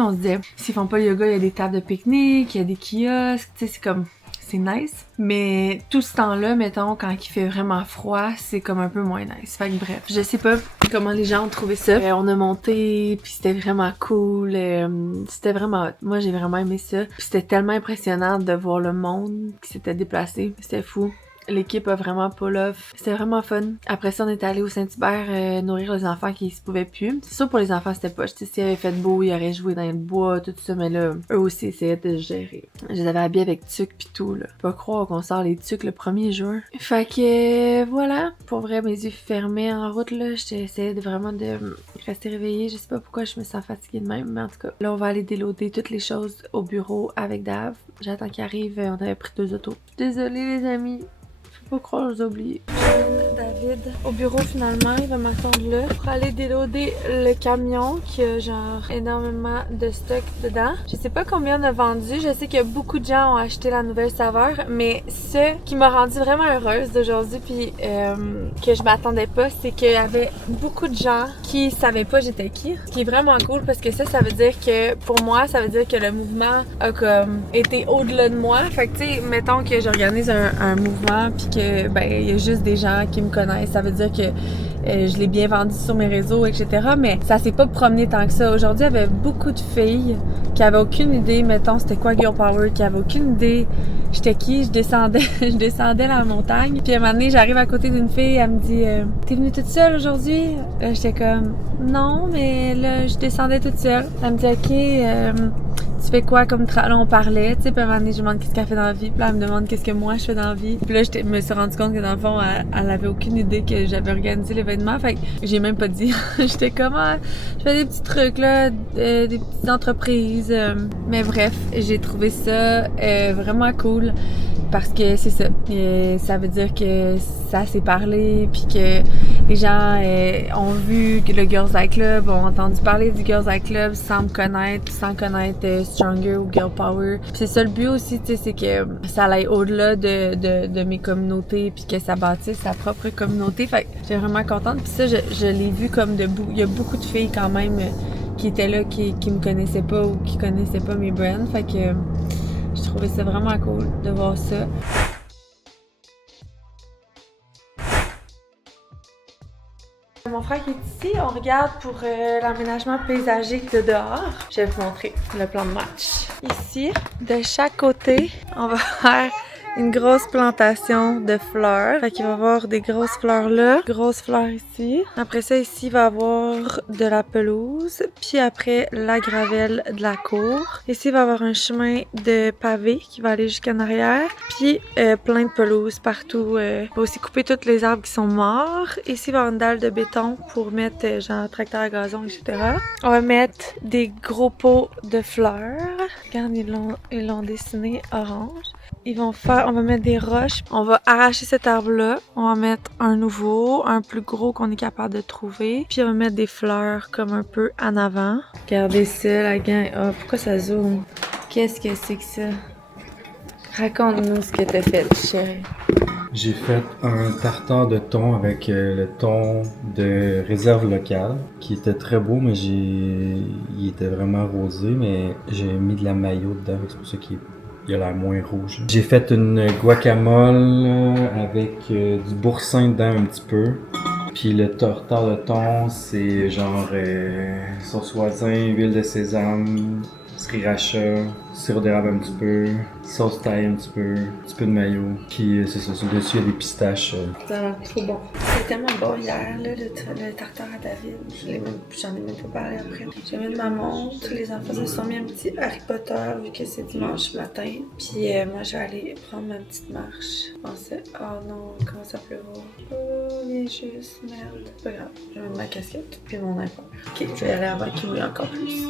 on se disait, s'ils font pas le yoga, il y a des tables de pique-nique, il y a des kiosques, tu sais, c'est comme... c'est nice. Mais tout ce temps-là, mettons, quand il fait vraiment froid, c'est comme un peu moins nice. Fait que bref, je sais pas comment les gens ont trouvé ça. On a monté, puis c'était vraiment cool. C'était vraiment hot. Moi, j'ai vraiment aimé ça. Puis c'était tellement impressionnant de voir le monde qui s'était déplacé. C'était fou. L'équipe a vraiment pull off. C'était vraiment fun. Après ça, on est allé au Saint-Hubert nourrir les enfants qui se pouvaient plus. C'est sûr pour les enfants, c'était pas. Tu sais, s'il avait fait beau, ils auraient joué dans le bois, tout ça, mais là, eux aussi essayaient de gérer. Je les avais habillés avec tuc pis tout, là. Pas croire qu'on sort les tucs le 1er juin. Fait que voilà. Pour vrai, mes yeux fermés en route, là. J'essayais vraiment de rester réveillée. Je sais pas pourquoi je me sens fatiguée de même, mais en tout cas, là, on va aller déloader toutes les choses au bureau avec Dave. J'attends qu'il arrive. On avait pris 2 autos. Désolée, les amis. Faut croire, j'ai oublié. David au bureau finalement, il va m'attendre là pour aller déloader le camion qui a genre énormément de stock dedans. Je sais pas combien on a vendu, je sais que beaucoup de gens ont acheté la nouvelle saveur, mais ce qui m'a rendue vraiment heureuse d'aujourd'hui puis que je m'attendais pas, c'est qu'il y avait beaucoup de gens qui savaient pas j'étais qui. Ce qui est vraiment cool parce que ça veut dire que pour moi, ça veut dire que le mouvement a comme été au-delà de moi. Fait que tu sais, mettons que j'organise un mouvement puis que ben il y a juste des gens qui me connaissent, ça veut dire que je l'ai bien vendu sur mes réseaux, etc. Mais ça s'est pas promené tant que ça. Aujourd'hui, il y avait beaucoup de filles qui avaient aucune idée, mettons, c'était quoi Girl Power, qui avaient aucune idée j'étais qui, je descendais la montagne. Puis à un moment donné, j'arrive à côté d'une fille, elle me dit t'es venue toute seule aujourd'hui? J'étais comme non, mais là, je descendais toute seule. Elle me dit ok, tu fais quoi comme là, on parlait, tu sais, puis à un moment donné, je lui demande qu'est-ce qu'elle fait dans la vie, puis là, elle me demande qu'est-ce que moi je fais dans la vie. Puis là, je me suis rendu compte que dans le fond, elle avait aucune idée que j'avais organisé l'événement, fait que j'ai même pas dit. J'étais comme, je fais des petits trucs, là, des petites entreprises. Mais bref, j'ai trouvé ça vraiment cool. Parce que c'est ça. Ça veut dire que ça s'est parlé, puis que les gens ont vu que le Girls Night Club, ont entendu parler du Girls Night Club sans me connaître, sans connaître Stronger ou Girl Power. Puis c'est ça le but aussi, tu sais, c'est que ça aille au-delà de mes communautés, puis que ça bâtisse sa propre communauté. Fait que j'étais vraiment contente. Puis ça, je l'ai vu comme il y a beaucoup de filles quand même qui étaient là, qui me connaissaient pas ou qui connaissaient pas mes brands. Fait que je trouvais ça vraiment cool de voir ça. Mon frère qui est ici, on regarde pour l'aménagement paysagique de dehors. Je vais vous montrer le plan de match. Ici, de chaque côté, on va faire une grosse plantation de fleurs. Fait qu'il va y avoir des grosses fleurs là, grosses fleurs ici. Après ça, ici, il va y avoir de la pelouse. Puis après, la gravelle de la cour. Ici, il va y avoir un chemin de pavé qui va aller jusqu'en arrière. Puis plein de pelouse partout. Il va aussi couper tous les arbres qui sont morts. Ici, il va y avoir une dalle de béton pour mettre genre tracteur à gazon, etc. On va mettre des gros pots de fleurs. Regarde, ils l'ont dessiné orange. On va mettre des roches. On va arracher cet arbre-là. On va mettre un nouveau, un plus gros qu'on est capable de trouver. Puis on va mettre des fleurs comme un peu en avant. Regardez ça, la gang. Oh, pourquoi ça zoome? Qu'est-ce que c'est que ça? Raconte-nous ce que t'as fait, chérie. J'ai fait un tartare de thon avec le thon de réserve locale, qui était très beau, mais il était vraiment rosé, mais j'ai mis de la mayo dedans, c'est pour ça qu'il a l'air moins rouge. J'ai fait une guacamole avec du boursin dedans un petit peu. Puis le tartare de thon, c'est genre sauce voisin, huile de sésame, sriracha, sirop d'érable un petit peu, sauce thaï un petit peu de mayo. Puis c'est ça, dessus il y a des pistaches. Ça a l'air trop bon. C'était tellement bon hier, là, le tartare à David. J'en ai même pas parlé après. J'ai mis de ma montre, les enfants se sont mis un petit Harry Potter vu que c'est dimanche matin. Puis moi je vais aller prendre ma petite marche. Je pensais, oh non, comment ça pleuvra. Oh, viens juste, merde. C'est pas grave, je vais mettre ma casquette puis mon iPhone. Ok, je vais y aller avant qu'il mouille encore plus.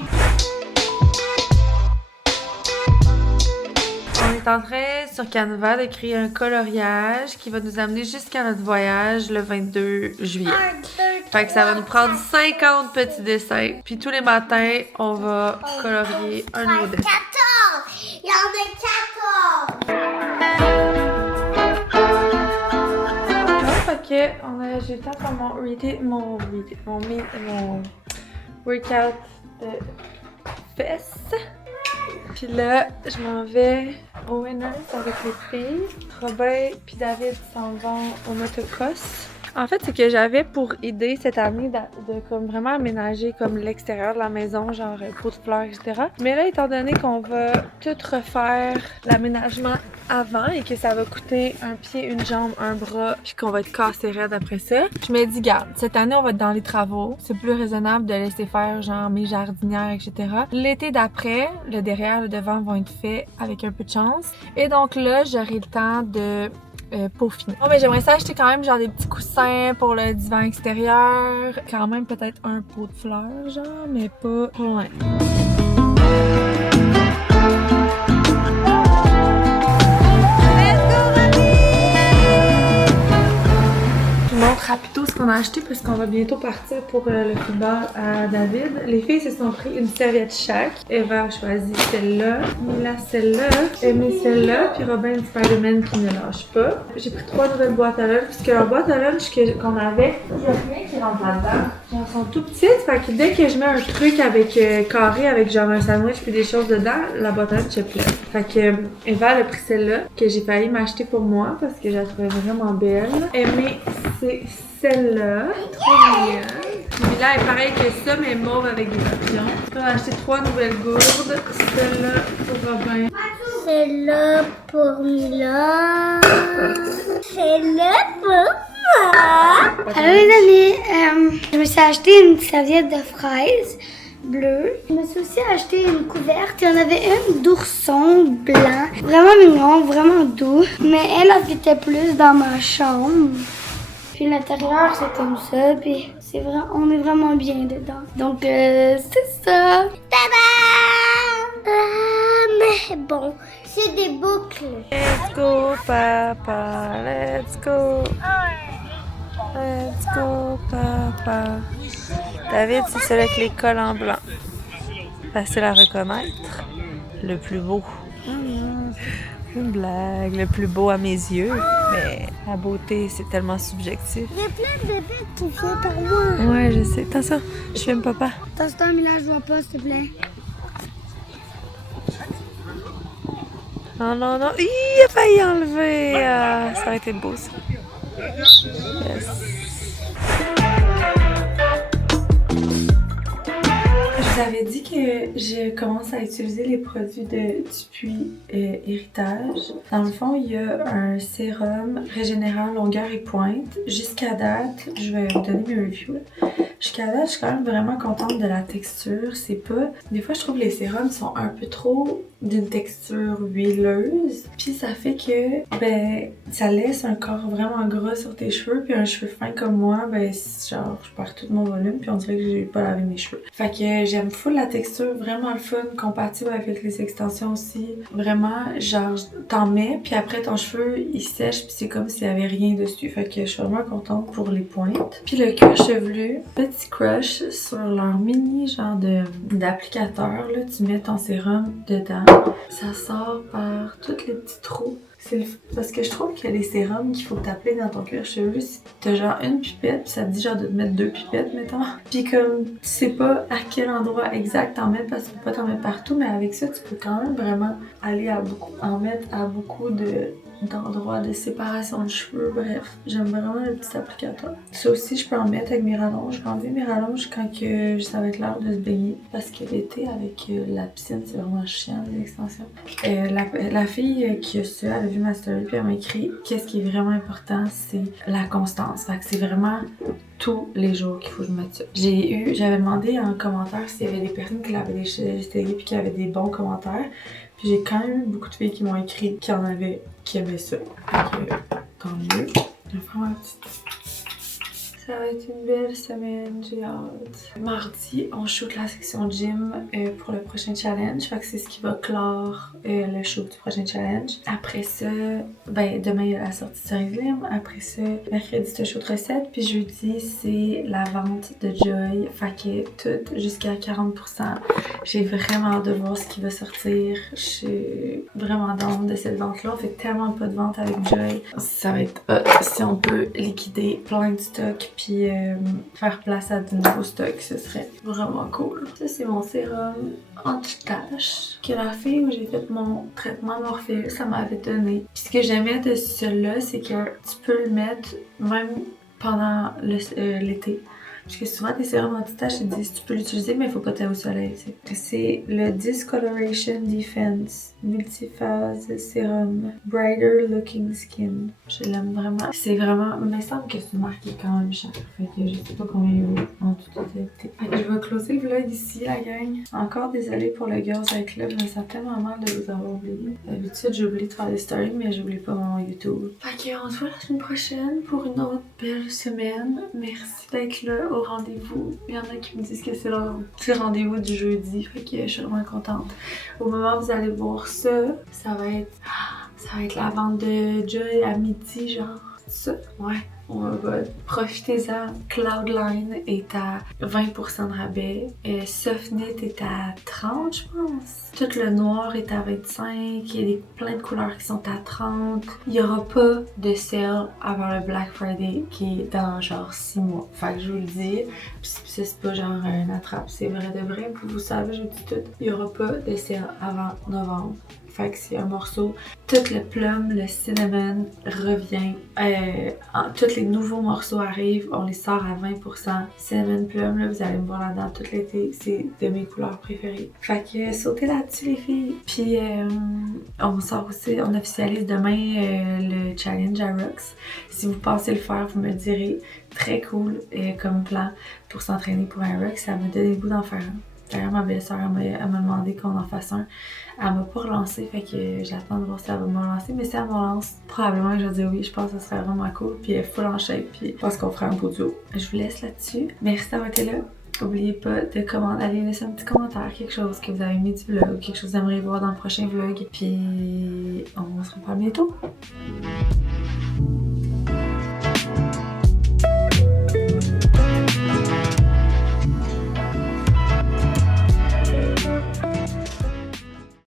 On est en train sur Canva de créer un coloriage qui va nous amener jusqu'à notre voyage le 22 juillet. Fait que ça va nous prendre 50 petits dessins. Puis tous les matins, on va colorier un nouveau dessin. 14! Il y en a 14! Fait que j'ai le temps pour mon workout de fesses. Puis là, je m'en vais au Winners avec les filles. Robin puis David s'en vont au motocross. En fait, c'est que j'avais pour idée cette année de comme vraiment aménager comme l'extérieur de la maison, genre pot de fleurs, etc. Mais là, étant donné qu'on va tout refaire l'aménagement avant et que ça va coûter un pied, une jambe, un bras, puis qu'on va être cassé raide après ça, je me dis, garde, cette année, on va être dans les travaux. C'est plus raisonnable de laisser faire genre mes jardinières, etc. L'été d'après, le derrière, le devant vont être faits avec un peu de chance. Et donc là, j'aurai le temps de peaufiner. Bon, mais j'aimerais ça acheter quand même genre des petits coussins pour le divan extérieur. Quand même peut-être un pot de fleurs, genre, mais pas loin. Rapido ce qu'on a acheté parce qu'on va bientôt partir pour le football à David. Les filles se sont pris une serviette chaque. Eva a choisi celle-là, Mila celle-là, Amy celle-là, puis Robin une Spider-Man qui ne lâche pas. J'ai pris 3 nouvelles boîtes à lunch puisque leur boîte à lunch qu'on avait, il n'y a rien qui rentre là-dedans. Genre, elles sont tout petites, fait que dès que je mets un truc avec carré avec genre un sandwich puis des choses dedans, la boîte à lunch est pleine. Fait que Eva elle a pris celle-là que j'ai failli m'acheter pour moi parce que je la trouvais vraiment belle. Amy c'est celle-là, trop mignonne. Puis là, elle est pareille que ça, mais mauve avec des papillons. On a acheté 3 nouvelles gourdes. Celle-là pour Robin. Celle-là pour Mila. Celle-là pour moi. Allô les amis, je me suis acheté une serviette de fraises bleue. Je me suis aussi acheté une couverte. Il y en avait une d'ourson blanc. Vraiment mignon, vraiment doux. Mais elle habitait plus dans ma chambre. Puis l'intérieur, c'est comme ça, puis on est vraiment bien dedans. Donc, c'est ça. Tada! Mais bon, c'est des boucles. Let's go, papa, let's go. Let's go, papa. David, c'est celui avec les cols en blanc. Facile à reconnaître. Le plus beau. Une blague, le plus beau à mes yeux, mais la beauté, c'est tellement subjectif. Il y a plein de bébés qui viennent par moi. Ouais, je sais. Attention, je filme papa. Attention, Mila, je vois pas, s'il te plaît. Oh non, non. Il a failli enlever. Ça aurait été beau, ça. Yes. Je vous t'avais dit que je commence à utiliser les produits de Dupuis Héritage. Dans le fond, il y a un sérum régénérant longueur et pointe. Jusqu'à date, je vais vous donner mes reviews. Jusqu'à date, je suis quand même vraiment contente de la texture. C'est pas... Des fois, je trouve que les sérums sont un peu trop d'une texture huileuse. Puis ça fait que, ben, ça laisse un corps vraiment gras sur tes cheveux. Puis un cheveu fin comme moi, ben, genre, je perds tout mon volume. Puis on dirait que j'ai pas lavé mes cheveux. Fait que j'aime full la texture, vraiment le fun, compatible avec les extensions aussi. Vraiment, genre, t'en mets, puis après ton cheveu, il sèche, puis c'est comme s'il y avait rien dessus. Fait que je suis vraiment contente pour les pointes. Puis le cuir chevelu, petit crush sur leur mini genre d'applicateur, là, tu mets ton sérum dedans. Ça sort par tous les petits trous. Parce que je trouve que les sérums qu'il faut t'appeler dans ton cuir chevelu, c'est t'as genre une pipette, puis ça te dit genre de te mettre 2 pipettes, mettons. Puis comme tu sais pas à quel endroit exact t'en mettre, parce que tu peux pas t'en mettre partout, mais avec ça, tu peux quand même vraiment aller en mettre à beaucoup d'endroits de séparation de cheveux. Bref, j'aime vraiment le petit applicateur. Ça aussi, je peux en mettre avec mes rallonges. J'ai enlevé mes rallonges quand ça va être l'heure de se baigner, parce que l'été, avec la piscine, c'est vraiment chiant, les extensions. La fille qui a ça, elle a vu ma story, puis elle m'a écrit qu'est-ce qui est vraiment important, c'est la constance. Fait que c'est vraiment tous les jours qu'il faut que je mette ça. J'avais demandé en commentaire s'il y avait des personnes qui l'avaient essayé puis qui avaient des bons commentaires. Puis j'ai quand même eu beaucoup de filles qui m'ont écrit qui aimaient ça. Donc, tant mieux. Je vais faire ma petite... Ça va être une belle semaine, j'ai hâte. Mardi, on shoot la section gym pour le prochain challenge. Fait que c'est ce qui va clore le shoot du prochain challenge. Après ça, ben demain il y a la sortie de Slim. Après ça, mercredi c'est le shoot recette. Puis jeudi c'est la vente de Joy. Fait que tout jusqu'à 40%. J'ai vraiment hâte de voir ce qui va sortir. Je suis vraiment down de cette vente-là. On fait tellement pas de vente avec Joy. Ça va être si on peut liquider plein de stocks puis faire place à de nouveaux stocks, ce serait vraiment cool. Ça, c'est mon sérum anti-tache que la fille où j'ai fait mon traitement Morpheus, ça m'avait donné. Puis ce que j'aimais de celui-là, c'est que tu peux le mettre même pendant l'été. Parce que souvent, tes sérums anti-taches, ils disent tu peux l'utiliser, mais il faut pas t'aller au soleil. C'est le Discoloration Defense Multiphase Serum Brighter Looking Skin. Je l'aime vraiment. C'est vraiment... Il me semble que c'est une marque qui est quand même chère. Fait que je sais pas combien il vaut en toute totalité. Fait que je vais closer le vlog ici, la gang. Encore désolée pour le Girls Eye Club, mais ça fait tellement mal de vous avoir oublié. D'habitude, j'oublie de faire des stories, mais j'oublie pas mon YouTube. Fait qu'on se voit la semaine prochaine pour une autre belle semaine. Merci d'être là au rendez-vous. Il y en a qui me disent que c'est leur petit rendez-vous du jeudi. Fait que je suis vraiment contente. Au moment où vous allez voir ça, ça va être la vente de Joy à midi, genre. Ça, ouais. On va profitez-en. Cloudline est à 20% de rabais. Softnit est à 30, je pense. Tout le noir est à 25. Il y a plein de couleurs qui sont à 30. Il n'y aura pas de sale avant le Black Friday qui est dans genre 6 mois. Fait que je vous le dis. Puis c'est pas genre un attrape, c'est vrai de vrai. Puis vous savez, je vous dis tout. Il n'y aura pas de sale avant novembre. Fait que c'est un morceau. Tout le plum, le cinnamon revient. Tous les nouveaux morceaux arrivent. On les sort à 20%. Cinnamon plum, là, vous allez me voir là-dedans tout l'été. C'est de mes couleurs préférées. Fait que sautez là-dessus, les filles. Puis on sort aussi, on officialise demain le challenge à Rox. Si vous pensez le faire, vous me le direz. Très cool comme plan pour s'entraîner pour un Rox. Ça m'a donné le goût d'en faire un. D'ailleurs, ma belle-sœur, elle m'a demandé qu'on en fasse un. Elle m'a pas relancé, fait que j'attends de voir si elle va me relancer. Mais si elle me relance, probablement que je vais dire oui, je pense que ça serait vraiment cool. Puis elle est full en shape, puis je pense qu'on fera un beau duo. Je vous laisse là-dessus. Merci d'avoir été là. N'oubliez pas de aller laisser un petit commentaire, quelque chose que vous avez aimé du vlog, quelque chose que vous aimeriez voir dans le prochain vlog. Puis on se reparle bientôt.